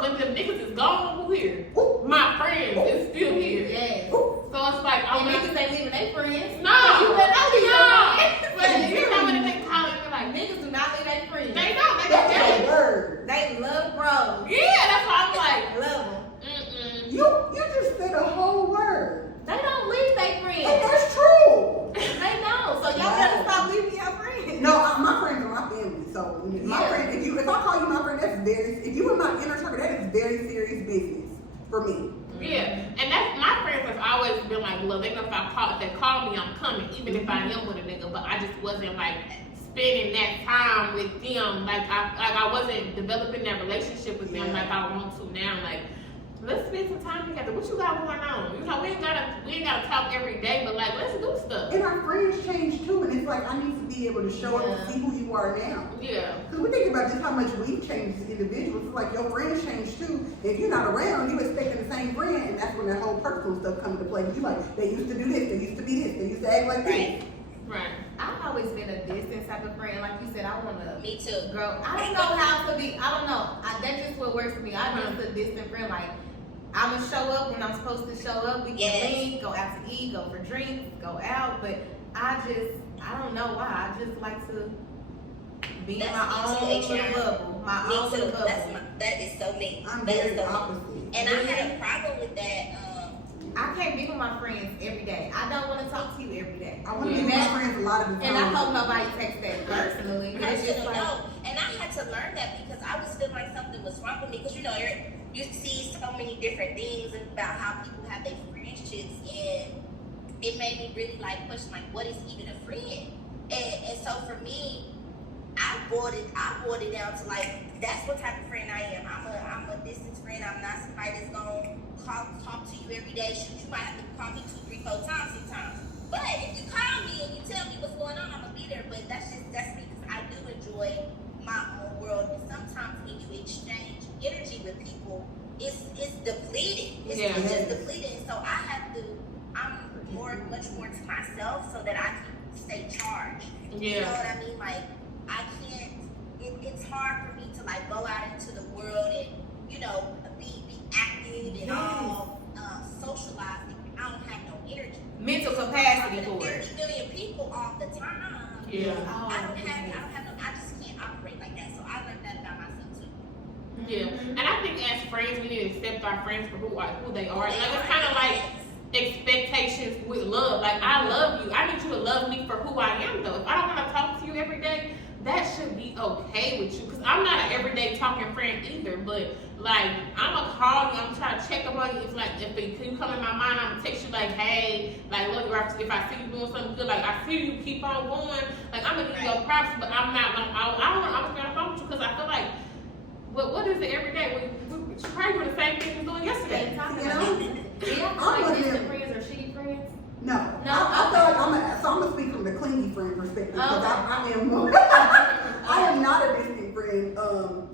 when the niggas is gone, who here? My friends is still here. Yes. So it's like I'm And not. niggas ain't leaving their friends. No, You better not leave your friends. But you know when they call me like, Niggas do not leave their friends. they don't. They That's don't. a word. They love bros. Yeah, that's why I'm like, They love them. You just said a whole word. They don't leave their And friends. that's true. They don't. So y'all better stop leaving your friends. No, my friends are my family. So my Yeah. friend, if I call you my friend, that's if you in my inner circle, that is very serious business for me. Yeah, and that's my friends have always been like, look, they know if they call me, I'm coming, even if I am with a nigga. But I just wasn't like spending that time with them. Like I wasn't developing that relationship with them like I want to now. Like, let's spend some time together. What you got going on? You know, we ain't gotta talk every day, but like let's do stuff. And our friends change too, and it's like I need to be able to show up and see who you are now. Yeah. Because we think about just how much we've changed as individuals. It's like your friends change too. If you're not around, you expecting the same friend, and that's when that whole personal stuff comes into play. You like, they used to do this, they used to be this, they used to act like this. Right. I've always been a distant type of friend. Like you said, I want to Me too. grow. I don't know how to be. I don't know. That's just what works for me. I'm just a distant friend. Like, I'm going to show up when I'm supposed to show up. We can link, go out to eat, go for drinks, go out. But I don't know why. I just like to be in my own little bubble. My own little bubble. That is so me. I'm That very is so me. opposite. And I had a problem with that. I can't be with my friends every day. I don't want to talk to you every day. I want to be with my friends a lot of the time. And I hope nobody takes that personally. It's just Personal, like, no. And I had to learn that because I was feeling like something was wrong with me. Because you see so many different things about how people have their friendships, and it made me really like question like, what is even a friend? And so for me, I boiled it down to like, that's what type of friend I am. I'm a distance friend. I'm not somebody that's gonna talk to you every day. Shoot, you might have to call me 2, 3, 4 times sometimes. But if you call me and you tell me what's going on, I'm gonna be there. But that's me because I do enjoy my own world. And sometimes when you exchange energy with people, it's depleted. It's just depleted. So I'm much more to myself so that I can stay charged. Yeah. You know what I mean? Like I can't. It's hard for me to like go out into the world and be active and all socialized. I don't have no energy. mental capacity for 50 it. million people all the time. Yeah. I just can't operate like that. So I learned that about myself too. Yeah, and I think as friends, we need to accept our friends for who they are. Like it's kind of like expectations with love. Like I love you. I need you to love me for who I am, though. If I don't want to talk to you every day, that should be okay with you. Cause I'm not an everyday talking friend either. But like I'm gonna call you. I'm trying to check up on you. It's like if you come in my mind, I'm gonna text you like, hey, like look, if I see you doing something good, like I see you keep on going. Like I'm gonna give you a props, but I'm not. I don't want to always be on the phone with you because I feel like. What is it every day? We probably doing the same thing we were doing yesterday. Like distant friends or shitty friends? No. I feel like I'm gonna speak from the clingy friend perspective because I am not a distant friend.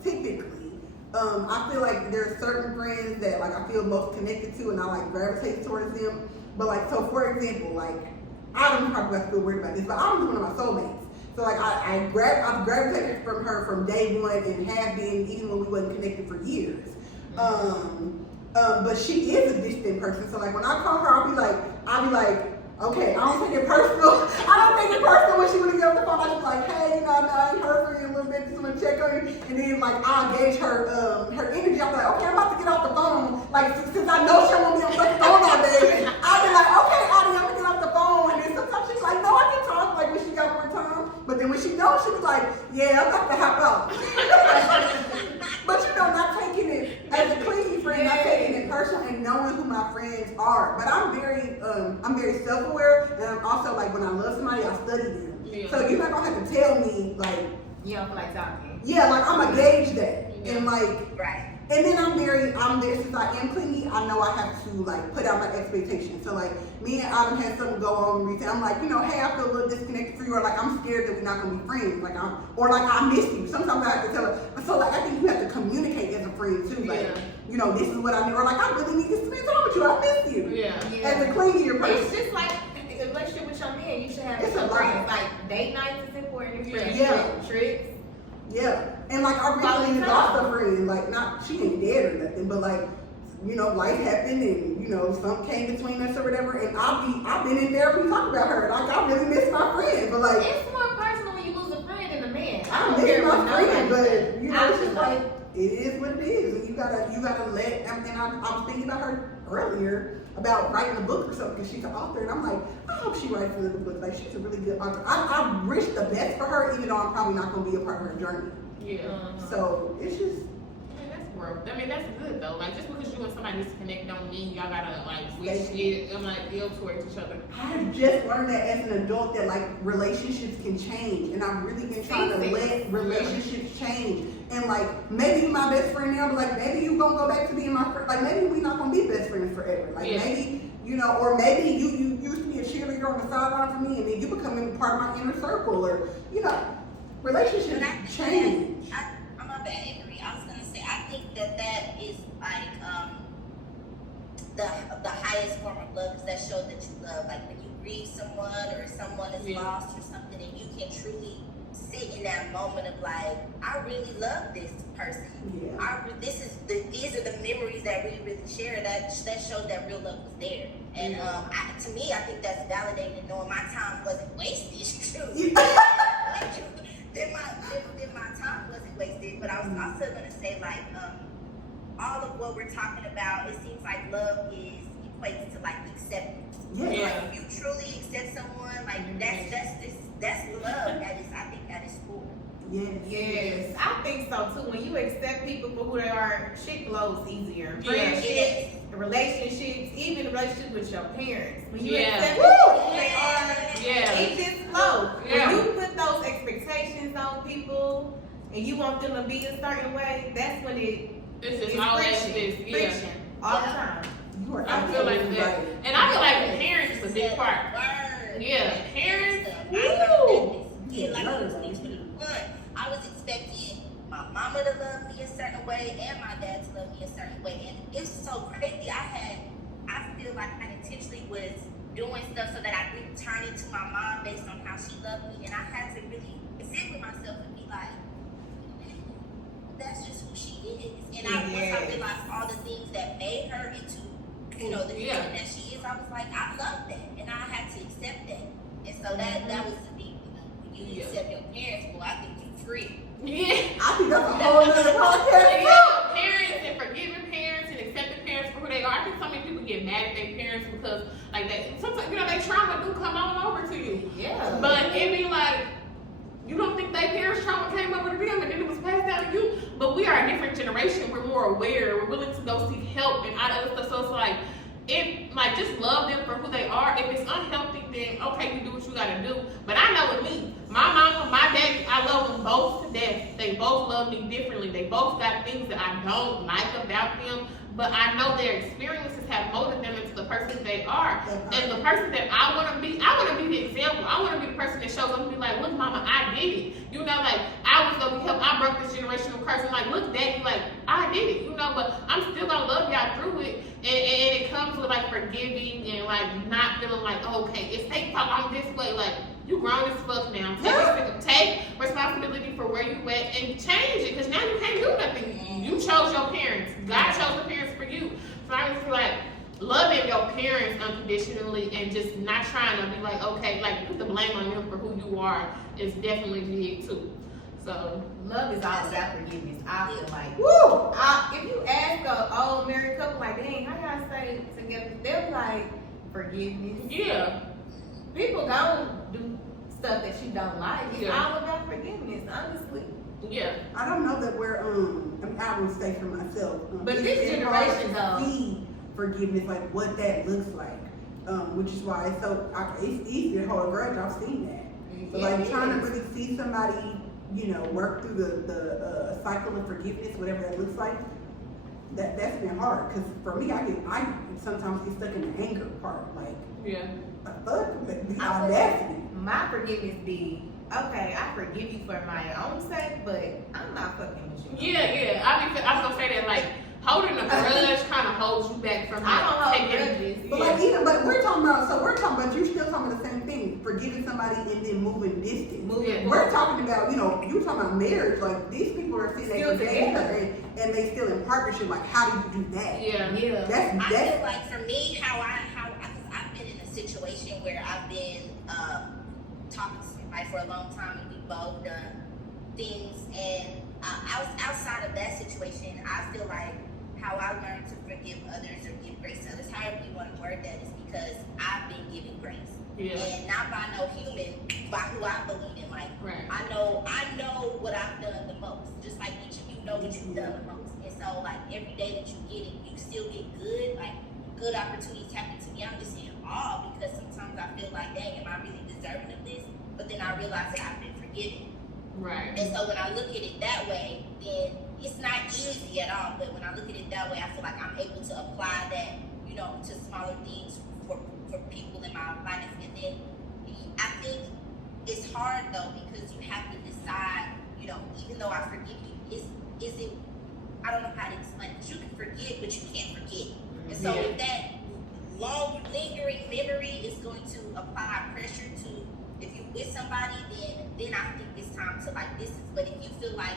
Typically, I feel like there are certain friends that like I feel most connected to, and I like gravitate towards them. But like, so for example, like Adam probably got to feel weird about this, but Adam's one of my soulmates. So like I've gravitated from her from day one and have been even when we wasn't connected for years. But she is a distant person. So like when I call her, I'll be like, okay, I don't take it personal. I don't take it personal when she would get on the phone. I just like, hey, I ain't heard from you in a little bit, just want to check on you. And then like I'll gauge her energy. I'm like, okay, I'm about to get off the phone. Like since I know she won't be on the phone all day, I'll be like, okay, Audie, I'm gonna get off the phone. And then sometimes she's like, no, I can talk. Like when she got more time. But then when she don't, she was like, yeah, I'm about to hop out. But not taking it as a clingy friend, not taking it personal and knowing who my friends are. But I'm very self-aware, and I'm also like when I love somebody, I study them. Yeah. So you're not gonna have to tell me like you don't feel like talking. Yeah, like I'm gonna gauge that. Yeah. And like Right. And then I'm there since I am clingy, I know I have to like put out my expectations. So like me and Adam had something go on recently. I'm like, hey, I feel a little disconnected from you, or like I'm scared that we're not gonna be friends. Like I miss you. Sometimes I have to tell her. So like I think you have to communicate as a friend too. Like, this is what I need, or like I really need to spend time with you. I miss you. Yeah. As a clingier person. It's just like a relationship with your man. You should have some friends. Like date nights is important. Trips. Yeah. And like I recently lost a friend, like she ain't dead or nothing, but like, life happened and something came between us or whatever, and I've been in therapy talking about her. Like I really miss my friend, but like it's more personal when you lose a friend than a man. I miss my friend, but it's just like it is what it is, and you gotta let. And I was thinking about her earlier about writing a book or something because she's an author, and I'm like, I hope she writes another book. Like she's a really good author. I wish the best for her, even though I'm probably not gonna be a part of her journey. Yeah. So it's just. That's growth. I mean, that's good though. Like just because you and somebody disconnect don't mean y'all gotta like feel towards each other. I've just learned that as an adult that like relationships can change, and I've really been trying to let relationships change. And like maybe you're my best friend now, but like maybe you gonna go back to being my friend. Like maybe we're not gonna be best friends forever. Like maybe or maybe you used to be a cheerleader on the sideline for me, and then you becoming part of my inner circle, or relationships change. I'm not bad, Avery. I was gonna say I think that is like the highest form of love is that shows that you love. Like when you grieve someone or someone is lost or something, and you can truly sit in that moment of like, I really love this person. Yeah. These are the memories that we really share that shows that real love was there. And to me, I think that's validating, knowing my time wasn't wasted too. then my time wasn't wasted. But I was also gonna say like all of what we're talking about, it seems like love is equated to like acceptance. Yeah. Like if you truly accept someone, like that's love. I think that is cool. Yes, I think so too. When you accept people for who they are, shit flows easier. Friendships, relationships, even relationships with your parents. When you accept people for who they are, it just flows. When you put those expectations on people and you want them to be a certain way, that's when it's friction all the time. I feel like that. And I feel like parents is a big part. Yeah, parents. Woo! I was expecting my mama to love me a certain way and my dad to love me a certain way, and it's so crazy. I feel like I intentionally was doing stuff so that I didn't turn into my mom based on how she loved me, and I had to really sit with myself and be like, that's just who she is. And once I realized all the things that made her into the person that she is, I was like, I love that, and I had to accept that. And so that was the thing. When you accept your parents, I think you free. Yeah. I think that's a whole other podcast. sometimes, you know, they trauma do come on over to you. Yeah. But it be like, you don't think their parents' trauma came over to them and then it was passed down to you? But we are a different generation. We're more aware. We're willing to go seek help and all that other stuff. So it's like, just love them for who they are. If it's unhealthy, then okay, you do what you gotta do. But I know with me, my mama, my daddy, I love them both to death. They both love me differently. They both got things that I don't like about them. But I know their experiences have molded them into the person they are. And the person that I want to be the example. I want to be the person that shows up and be like, look, mama, I did it. You know, like, I was going to help. I broke this generational curse. And like, look, daddy, like, I did it. You know, but I'm still going to love y'all through it. And it comes with, like, forgiving and, like, not feeling like, oh, okay, it's their fault. I'm this way. Like, you grown as fuck now. Take responsibility for where you at and change it. Because now you can't do nothing. You chose your parents. God chose the parents for you. So I just feel like loving your parents unconditionally and just not trying to be like, okay, like put the blame on them for who you are is definitely big too. So love is all about forgiveness. I feel like, Woo! if you ask a old married couple, like, dang, how y'all stay together? They're like, forgiveness. yeah. People don't do stuff that you don't like. It's Yeah. all about forgiveness, honestly. Yeah. I don't know that we're I would say for myself. But it's this generation, hard to though. see forgiveness, like what that looks like, which is why it's easy to hold a grudge. I've seen that. So Yeah, like it trying to is. really see somebody, you know, work through the cycle of forgiveness, whatever that looks like. That's been hard because for me, I sometimes get stuck in the anger part, like Yeah. the I audacity. My forgiveness be, okay, I forgive you for my own sake, but I'm not fucking with you. Yeah. I was gonna say that, like, holding a grudge kind of holds you back from I don't hold taking grudges. But like we're talking about you're still talking about the same thing, forgiving somebody and then moving distance. Moving We're talking about, you know, you're talking about marriage. Like these people are sitting Still together and they still in partnership. Like how do you do that? Yeah. Yeah. I feel That's like for me, because I've been in a situation where I've been talking to somebody for a long time and we both done things, and outside of that situation, I feel like how I learned to forgive others or give grace to others, however you want to word that, is because I've been giving grace. Yeah. And not by no human, by who I believe in. Like, Right. I know what I've done the most, just like each of you know what you've done the most. And so, like, every day that you get it, you still get good opportunities happen to me. I'm just in awe because sometimes I feel like, dang, am I really deserving of this? But then I realize that I've been forgiven. Right. And so when I look at it that way, then it's not easy at all. But when I look at it that way, I feel like I'm able to apply that, you know, to smaller things for people in my life. And then I think it's hard though because you have to decide, you know, even though I forgive you, is it? I don't know how to explain it. You can forgive, but you can't forget. And so Yeah. if that long lingering memory is going to apply pressure to, if you with somebody, then I think it's time to like distance. But if you feel like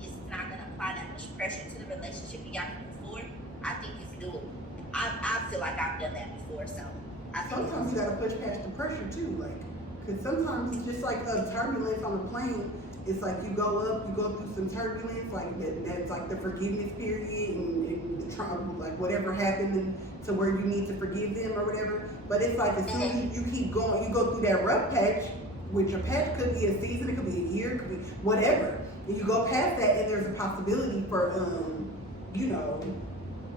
it's not going to apply that much pressure to the relationship you got to move forward, I think it's doable. I feel like I've done that before, so I think sometimes you gotta push past the pressure too, like, cause sometimes it's just like a turbulence on a plane. It's like you go up, you go through some turbulence, like that's like the forgiveness period and the trauma, like whatever happened to where you need to forgive them or whatever. But it's like as soon as you keep going, you go through that rough patch, which a patch could be a season, it could be a year, it could be whatever. And you go past that and there's a possibility for, you know,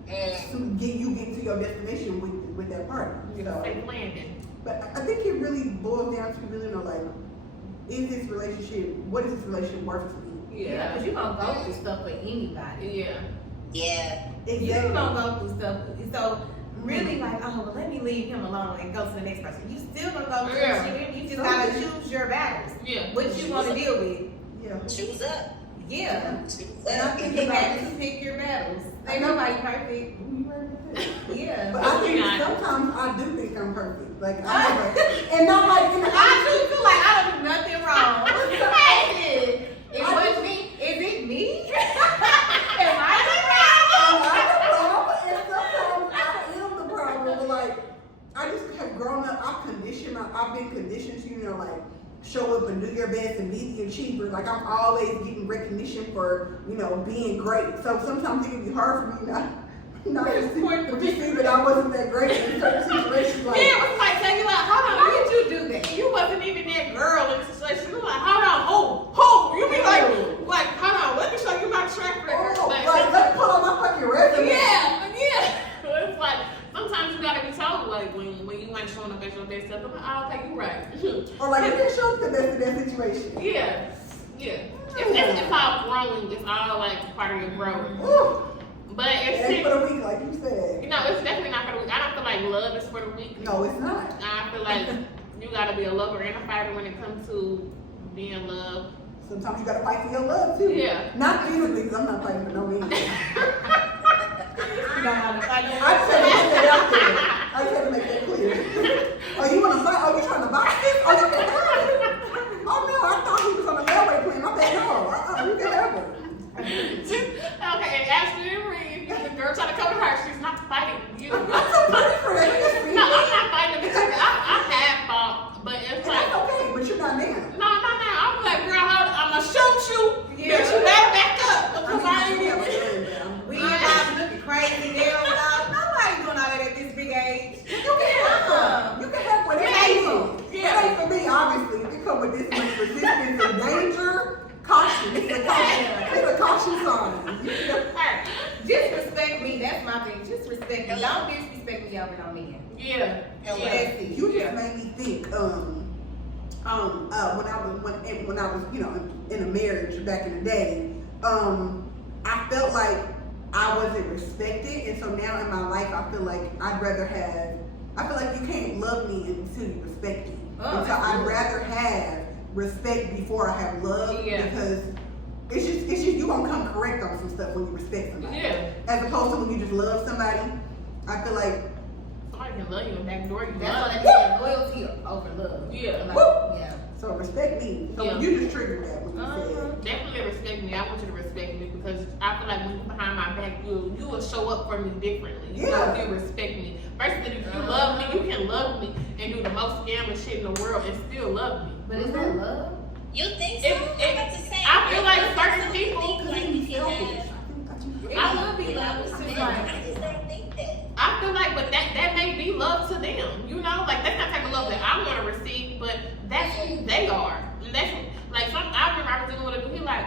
you get to your destination with that partner. So, Safe landing. but I think it really boils down to really know, like, is this relationship, what is this relationship worth to me? Yeah, because you're going to go through stuff with anybody. Yeah. yeah. You're going to go through stuff. So, really, like, oh, well, let me leave him alone and go to the next person. You still going to go through Yeah. shit. You just got to choose your battles. Yeah. What you want to deal with. Yeah. Choose up. Yeah. Choose And I up. think You about have to pick your battles. Ain't nobody perfect. Yeah. But I think Not. sometimes I do think I'm perfect. Like, I'm like, and not like, in the, I do feel like I don't do nothing wrong. Hey, it wasn't me. Is it me? Am I and sometimes I am the problem. But like, I just have grown up. I've been conditioned to, you know, like, show up and do your best and be the achiever. Like, I'm always getting recognition for, you know, being great. So sometimes it can be hard for me not No, just see that I wasn't that great in certain situations. Like, Yeah, it was like taking like, hold on, Why did you do that? you wasn't even that girl in the situation. You like, hold on, who? You be like, hold on, let me show you my track record. oh, like, let's pull out my fucking resume. Yeah. So it's like sometimes you gotta be told like when you ain't showing up at your best self. I'm like, oh, okay, you right. Or like, you didn't show up the best in that situation. Yeah. It's all growing. It's all like part of your growth. Ooh. But it's It ain't for the week, like you said. you know, it's definitely not for the week. I don't feel like love is for the weak. No, it's not. I feel like you gotta be a lover and a fighter when it comes to being loved. Sometimes you gotta fight for your love too. Yeah. Not physically, because I'm not fighting for no man. You don't know how to fight no I just had to put that out there. I just had to make that clear. Oh, you wanna fight? Oh, you trying to box this? Oh, you can have it. Oh no, I thought he was on the railway plan. My bad, no. You can have it. Okay, and AshleyMarie, the girl trying to come to her, she's not fighting you. I'm so pretty for that. You just No, I'm not fighting because I have fought, but it's And like, that's okay, but you're not now. no. I'm like, girl, I'm gonna shoot you. Yeah. Bitch, you better back up. Because I ain't I'm even. We ain't out looking crazy there. Nobody's doing all that at this big age. You can have them. You can have whatever you want. Yeah. It ain't for me, obviously. If it come with this much resistance and danger, caution. It's a caution. It's a caution sign. You can- Just respect me. That's my thing. Just respect me. Don't disrespect me over no man. Yeah. That's it. You just made me think. When I was, you know, in a marriage back in the day, I felt like I wasn't respected, and so now in my life, I feel like I feel like you can't love me until you respect me. And so I'd rather have respect before I have love, because it's just you gonna come correct on some stuff when you respect somebody. Yeah. As opposed to when you just love somebody. I feel like Somebody can love you and backdoor you. That's Love. why they loyalty over love. Yeah. Like, yeah. so respect me. So Yeah. you just triggered that when you said. Definitely respect me. I want you to respect me because I feel like when you're behind my back, you will show up for me differently. You know, if you respect me. Versus if you love me, you can love me and do the most scandalous shit in the world and still love me. But is that love? You think so? I'm about to say, I feel like certain people. Like you can have. I love be love. It's just like, I just don't think that. I feel like, but that may be love to them. You know, like that's not the type of love that I want to receive, but that's who they are. And that's like I remember I was dealing with a dude. He like,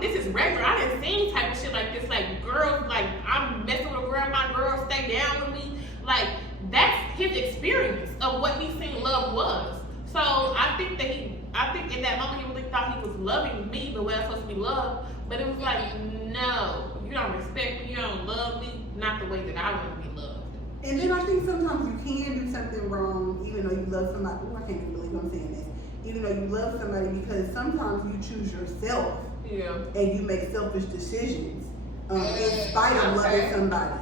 this is regular. I didn't see any type of shit like this. Like girls, like I'm messing with a girl, my girl stay down with me. Like that's his experience of what he seen love was. So I think in that moment he really thought he was loving me the way I'm supposed to be loved. But it was like, no, you don't respect me, you don't love me, not the way that I want to be loved. And then I think sometimes you can do something wrong even though you love somebody. Oh, I can't even believe I'm saying this. Even though you love somebody, because sometimes you choose yourself and you make selfish decisions in spite of loving somebody.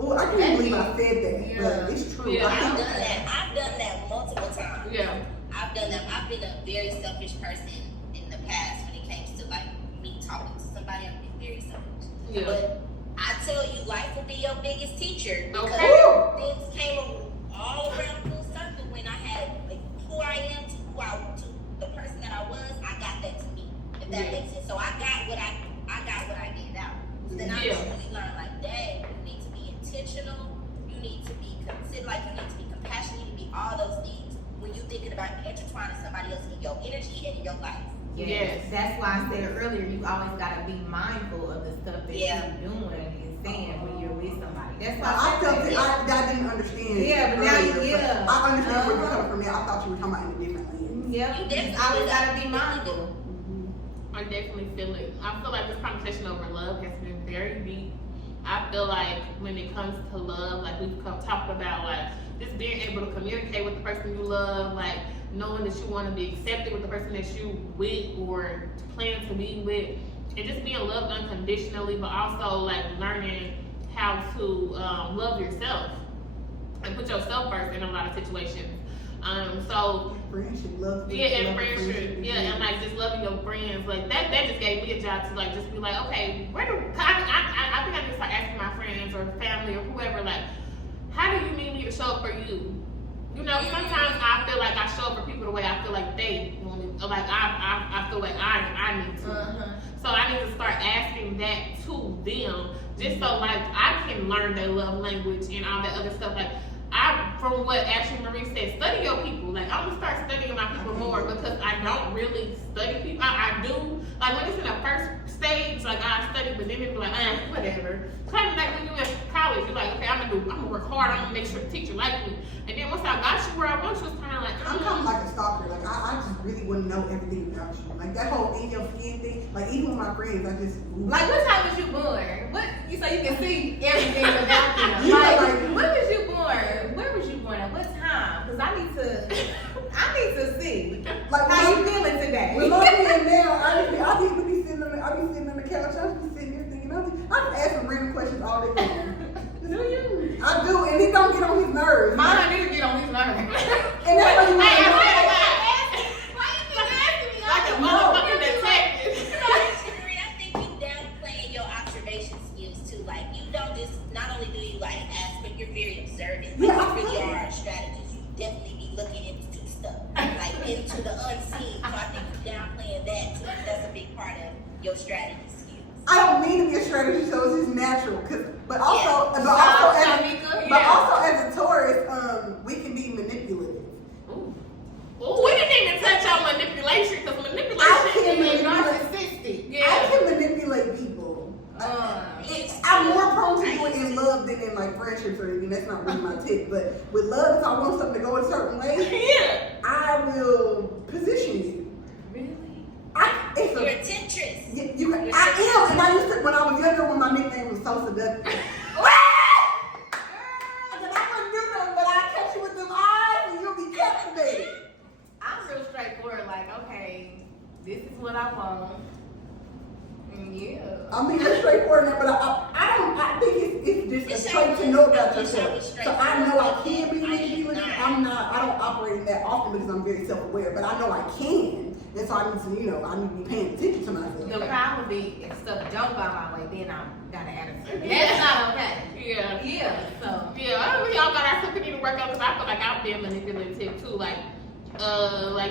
Oh, I can't believe I said that, but it's true. Yeah. I've done that multiple times. Yeah. I've done that. I've been a very selfish person in the past when it came to like me talking to somebody. I've been very selfish. Yeah. But I tell you, life will be your biggest teacher because things came all around full circle when I had like who I am to the person that I was. I got that to me, if that makes sense. So I got what I gave out. So then I just really learned like, dang, you need to be intentional. You need to be considerate. Like you need to be compassionate. You need to be all those things when you're thinking about intertwining somebody else in your energy and in your life. yes. That's why I said earlier, you always gotta be mindful of the stuff that you're doing and saying when you're with somebody. That's why I felt it. I didn't understand. Yeah, but now earlier, but I understand where you're coming from now. I thought you were talking about it differently. Yep. You just always gotta be mindful. I definitely feel it. I feel like this conversation over love has been very deep. I feel like when it comes to love, like we've talked about, like just being able to communicate with the person you love, like knowing that you want to be accepted with the person that you with or plan to be with, and just being loved unconditionally, but also like learning how to love yourself and put yourself first in a lot of situations. So Friendship, love. and friendship, and like just loving your friends, like that just gave me a job to like just be like, okay, I think I need to start asking my friends or family or whoever, like, how do you need me to show up for you? You know, sometimes I feel like I show up for people the way I feel like they want me, like I off the way I need to. So I need to start asking that to them, just so like I can learn their love language and all that other stuff. Like from what AshleyMarie said, study your people. Like I'm gonna start studying my people more because I don't really study people. I do like when it's in the first stage, like I study, but then it's like whatever. Kind of like when you in college, you're like, okay, I'm gonna work hard. I'm gonna make sure the teacher likes me. And then once I got you where I want you, it's kind of like I'm kind of like a stalker. Like I just really want to know everything about you. Like that whole in your skin thing. Like even with my friends, I just like what time was you born? What you say you can see everything about them? Yeah, Like like when was you born? Where was you born at what time? Because I need to see like how you feeling today. With my friend now, I be sitting on the couch. I be sitting there thinking, I just ask him random questions all day long. Do you? I do, and it don't get on his nerves. Mine need to get on his nerves. And that's why you want to know. Why you keep asking me? like a motherfucking detective. Sheree, I think you downplaying your observation skills too. Like you don't just not only do you like ask, but you're very observant. Like Yeah, you really are a strategist. You definitely be looking into stuff, like into the unseen. So I think you downplaying that too. That's a big part of your strategy skills. I don't mean to be a strategist, so it's just natural. But also as a Taurus, we can be manipulative. Ooh, we didn't even touch on manipulation because manipulation You're is narcissistic. I can manipulate people. I'm more prone to do it in love than in like friendships or anything. That's not really my tip. But with love, if I want something to go a certain way, I will position you. Really? You're a temptress. I am, and I used to when I was younger when my nickname was so seductive. I wouldn't do nothing, but I catch you with them eyes and you'll be captivated. I'm real straightforward. Like, okay, this is what I want. Yeah. I'm being straightforward now, but I think it's just a trait to know about yourself. So I know I can be manipulative. I don't operate that often because I'm very self-aware, but I know I can. And so I need to be paying attention to myself. The problem would be if stuff don't go my way, then I gotta attitude. That's not okay. Yeah. Yeah. So. Yeah, I don't know y'all got our stuff we need to work on because I feel like I've been manipulative too. Like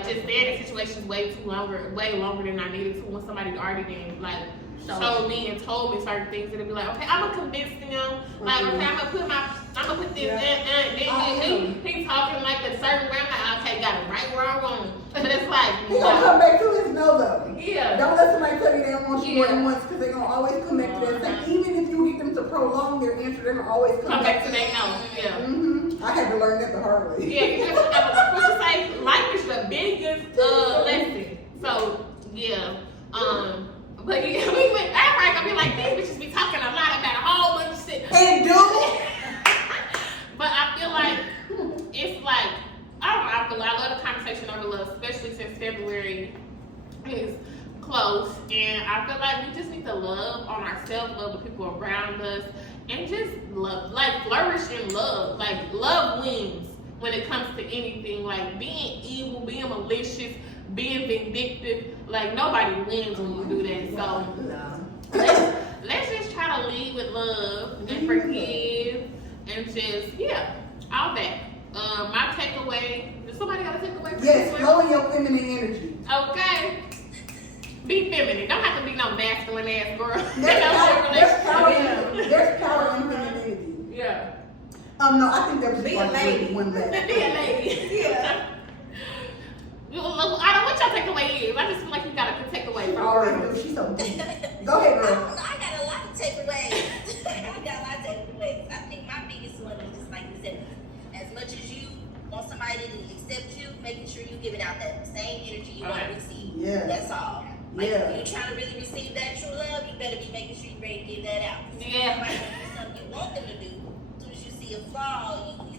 just staying in situations way longer than I needed to when somebody already been like showed me and told me certain things, and it'd be like, okay, I'm gonna convince them. Like, okay, I'm gonna put this, he's talking like a certain way. I'm like, okay, got it right where I want him. But it's like, He's gonna come back to his no though. Yeah. Don't let somebody tell you they don't want you more than once because they're gonna always come back to that thing. Even if you get them to prolong their answer, they're gonna always come back to their no. Yeah. Mm-hmm. I had to learn that the hard way. Yeah, you just what you say, life is the biggest lesson. So yeah. But we went I'm gonna be like, these bitches be talking a lot about a whole bunch of shit. And do But I feel like it's like I don't know, I love the conversation over love, especially since February is close, and I feel like we just need to love on ourselves, love the people around us, and just love, like flourish in love. Like love wins when it comes to anything, like being evil, being malicious, being vindictive. Like nobody wins when you do that. So let's just try to lead with love and forgive and just all that. My takeaway. Does somebody got a takeaway? Yes, flow in your feminine energy. Okay. Be feminine. Don't have to be no masculine ass girl. There's power in femininity. Yeah. No, I think there's Be a lady. one left. Be a lady. Yeah. I don't know what your takeaway is. I just feel like you got a good takeaway from All right, her. she's so deep. Go ahead, girl. I got a lot of takeaways. I think my biggest one is just like you said, as much as you want somebody to accept you, making sure you giving out that same energy you want to receive. Yeah. That's all. Like Yeah. if you're trying to really receive that true love, you better be making sure you're ready to give that out. Yeah. Somebody gonna do something you want them to do. As soon as you see a flaw, you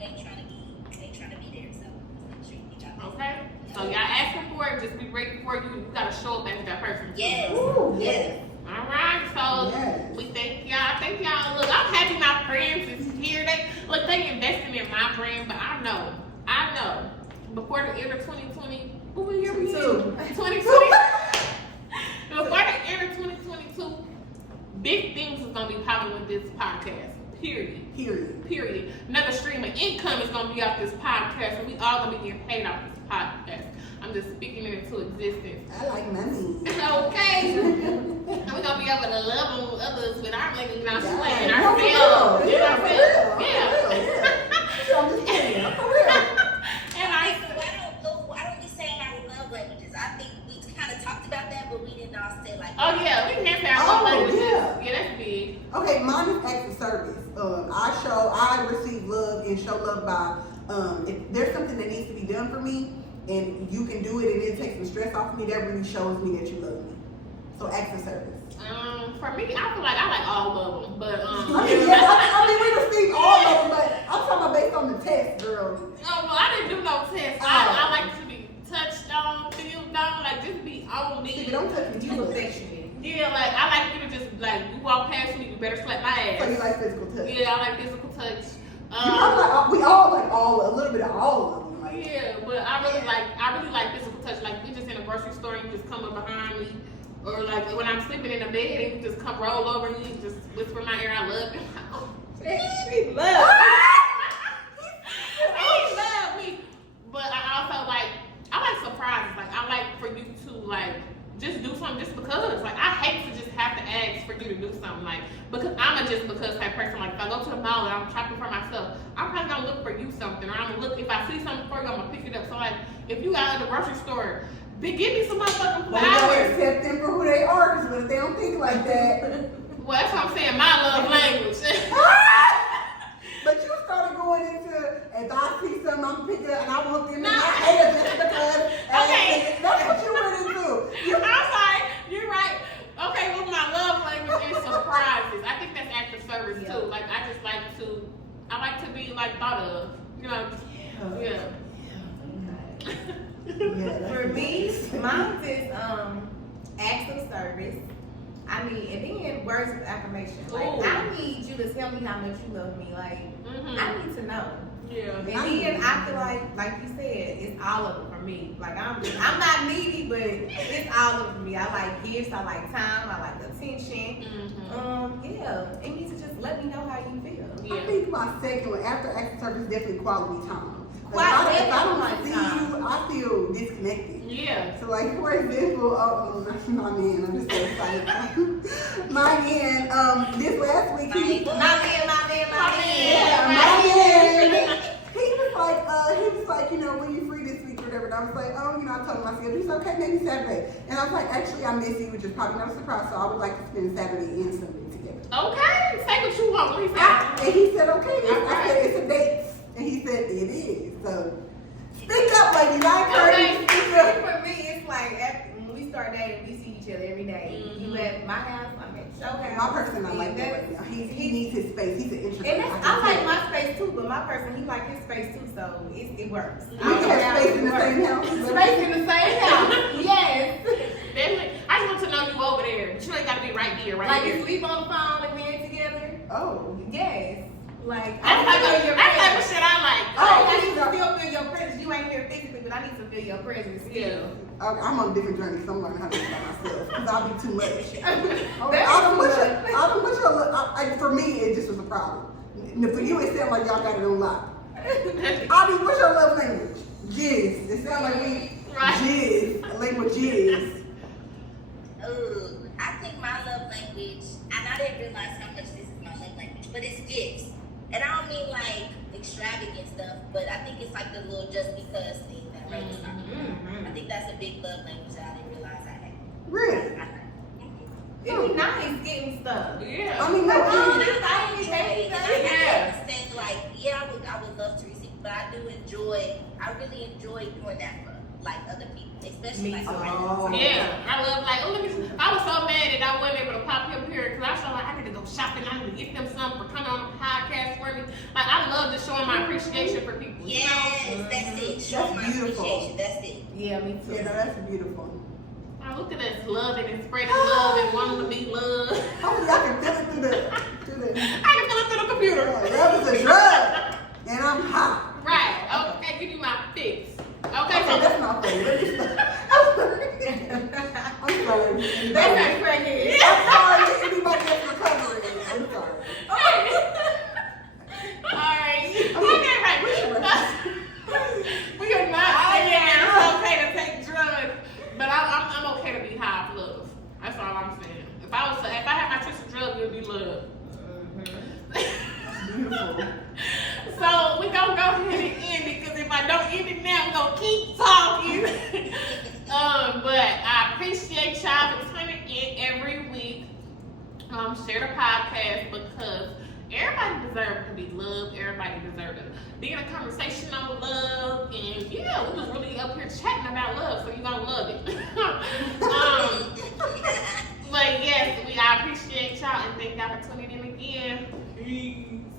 ain't trying to be there. So make sure you got that. Okay. So y'all asking for it, just be ready for you. You gotta show up as that person. Yes. Ooh, Yes. All right. So Yes. we thank y'all. Thank y'all. Look, I'm happy my friends is here. They investing in my brand, but I know. Before the end of 2020, what we year we in? 2020. Before the end of 2022, big things is gonna be popping with this podcast. Period. Another stream of income is gonna be off this podcast, and we all gonna be getting paid off this podcast. I'm just speaking it into existence. I like money. Okay. And we're gonna be able to love on others with our money, not slaying No, for real. ourselves. Yeah, for real. Yeah. For real, yeah. So I'm just saying, for real. And I I don't be saying our love languages. I think we kind of talked about that, but we didn't all say like. oh yeah, we can say our love languages. yeah. Yeah, that's big. Okay, mine is acts of service. I receive love and show love by, if there's something that needs to be done for me and you can do it and it takes the stress off of me, that really shows me that you love me. So acts of service. For me, I feel like I like all of them, but I mean, we receive all of them, but I'm talking about based on the text, girl. no, well, I didn't do no test. I like to be touched on, feel down, like just be on me. See, don't touch me You too much. affectionate. Yeah, like I like you to just like you walk past me, you better slap my So you ass. like physical touch. Yeah, I like physical touch. We all like a little bit of all of them. Like, Yeah, but I really like physical touch. Like we just in a grocery store, and you just come up behind me, or like when I'm sleeping in the bed, and you just come roll over me, and just whisper in my ear, "I love you." She love. He love me. But I also like surprises. Like I like for you to like just do something just because. Like I hate to just have to ask for you to do something. Like because I'm a just because type person. Like if I go to the mall and I'm shopping for myself, I'm probably gonna look for you something, or I'm gonna look if I see something for you, I'm gonna pick it up. So like if you out at the grocery store, then give me some motherfucking but we gotta flowers. accept them for who they are, because what if they don't think like that? Well, that's what I'm saying. My love language. But you started going into, if I see something, I'm picking it up and I want them to not hate it just because. Okay. That's what you went into. I'm sorry. You're right. Okay, well, my love language is surprises. I think that's active service too. Like I just like to, I like to be like thought of. You know. Yeah. Yeah, For me, mine is acts of service. I mean, and then words of affirmation. Like Ooh. I need you to tell me how much you love me. Like I need to know. Yeah. And then I feel like you said, it's all of it for me. Like I'm not needy, but it's all of it for me. I like gifts, I like time, I like attention. Yeah, it needs to just let me know how you feel. I think my second one, after acts of service, is definitely quality time. If Quality I don't see time. you, I feel disconnected. Yeah. So like for example, my man, I'm just so excited. My man, this last week he My man. Yeah, my man. He was like, you know, when you free this week or whatever. And I was like, oh, you know, I told him I said, he's okay, maybe Saturday. And I was like, actually, I miss you, which is probably not a surprise. So I would like to spend Saturday and Sunday together. Okay. Say what you want. What he said. And he said, okay. All I said, it's a date. And he said, it is. So speak up, ladies. I encourage you to speak up. For me, it's like when we start dating, we see each other every day. You at my house, I'm at your house. My person, I like that right now. He needs his space. He's an introvert. And I like my space too, but my person, he like his space too, so it works. We have space in the same house. Space in the same house. Yes. Definitely. I just want to know you over there, but you ain't gotta be right here, right Like here. if we on the phone and we're together. Oh. Yes. Like That's type of shit I like. I need to still feel your presence. You ain't here physically, but I need to feel your presence still. I'm on a different journey, so I'm learning how to do that myself. Because I'll be too much. For me, it just was a problem. For you, it sounds like y'all got it on lock. What's your love language? Jizz. It sounds like we jizz. Language jizz. I think my love language, and I didn't realize how much this is my love language, but it's gifts. And I don't mean like extravagant stuff, but I think it's like the little just because thing that Ray was talking about. I think that's a big love language that I didn't realize I had. Really? It'd be nice getting stuff. Yeah. I mean, no, I understand, like, yeah, I would love to receive, but I really enjoy doing that for like other people, especially like Yeah, I love like, oh, I was so mad that I wasn't able to pop up here because I felt like I need to go shopping. I need to get them something for coming on the podcast for me. Like I love just showing my appreciation for people. Yes, that's it. Showing my appreciation. That's it. Yeah, me too. Yeah, no, that's beautiful. I look at us loving and spreading love and wanting to be loved. Hopefully I can feel it through the I can feel it through the computer. love is a drug. And I'm hot. Right. Okay, give you my fix. Okay, Okay, so that's not funny. Let me stop. I'm sorry. That's not crackhead. I'm sorry. Anybody that's recovering. I'm sorry. Alright. Okay, right. We are not saying it's okay to take end it now. We're gonna keep talking. But I appreciate y'all for tuning in every week. Share the podcast because everybody deserves to be loved. Everybody deserves to be in a conversation on love. And yeah, we was really up here chatting about love, so you're gonna love it. But yes, I appreciate y'all and thank y'all for tuning in again. Peace.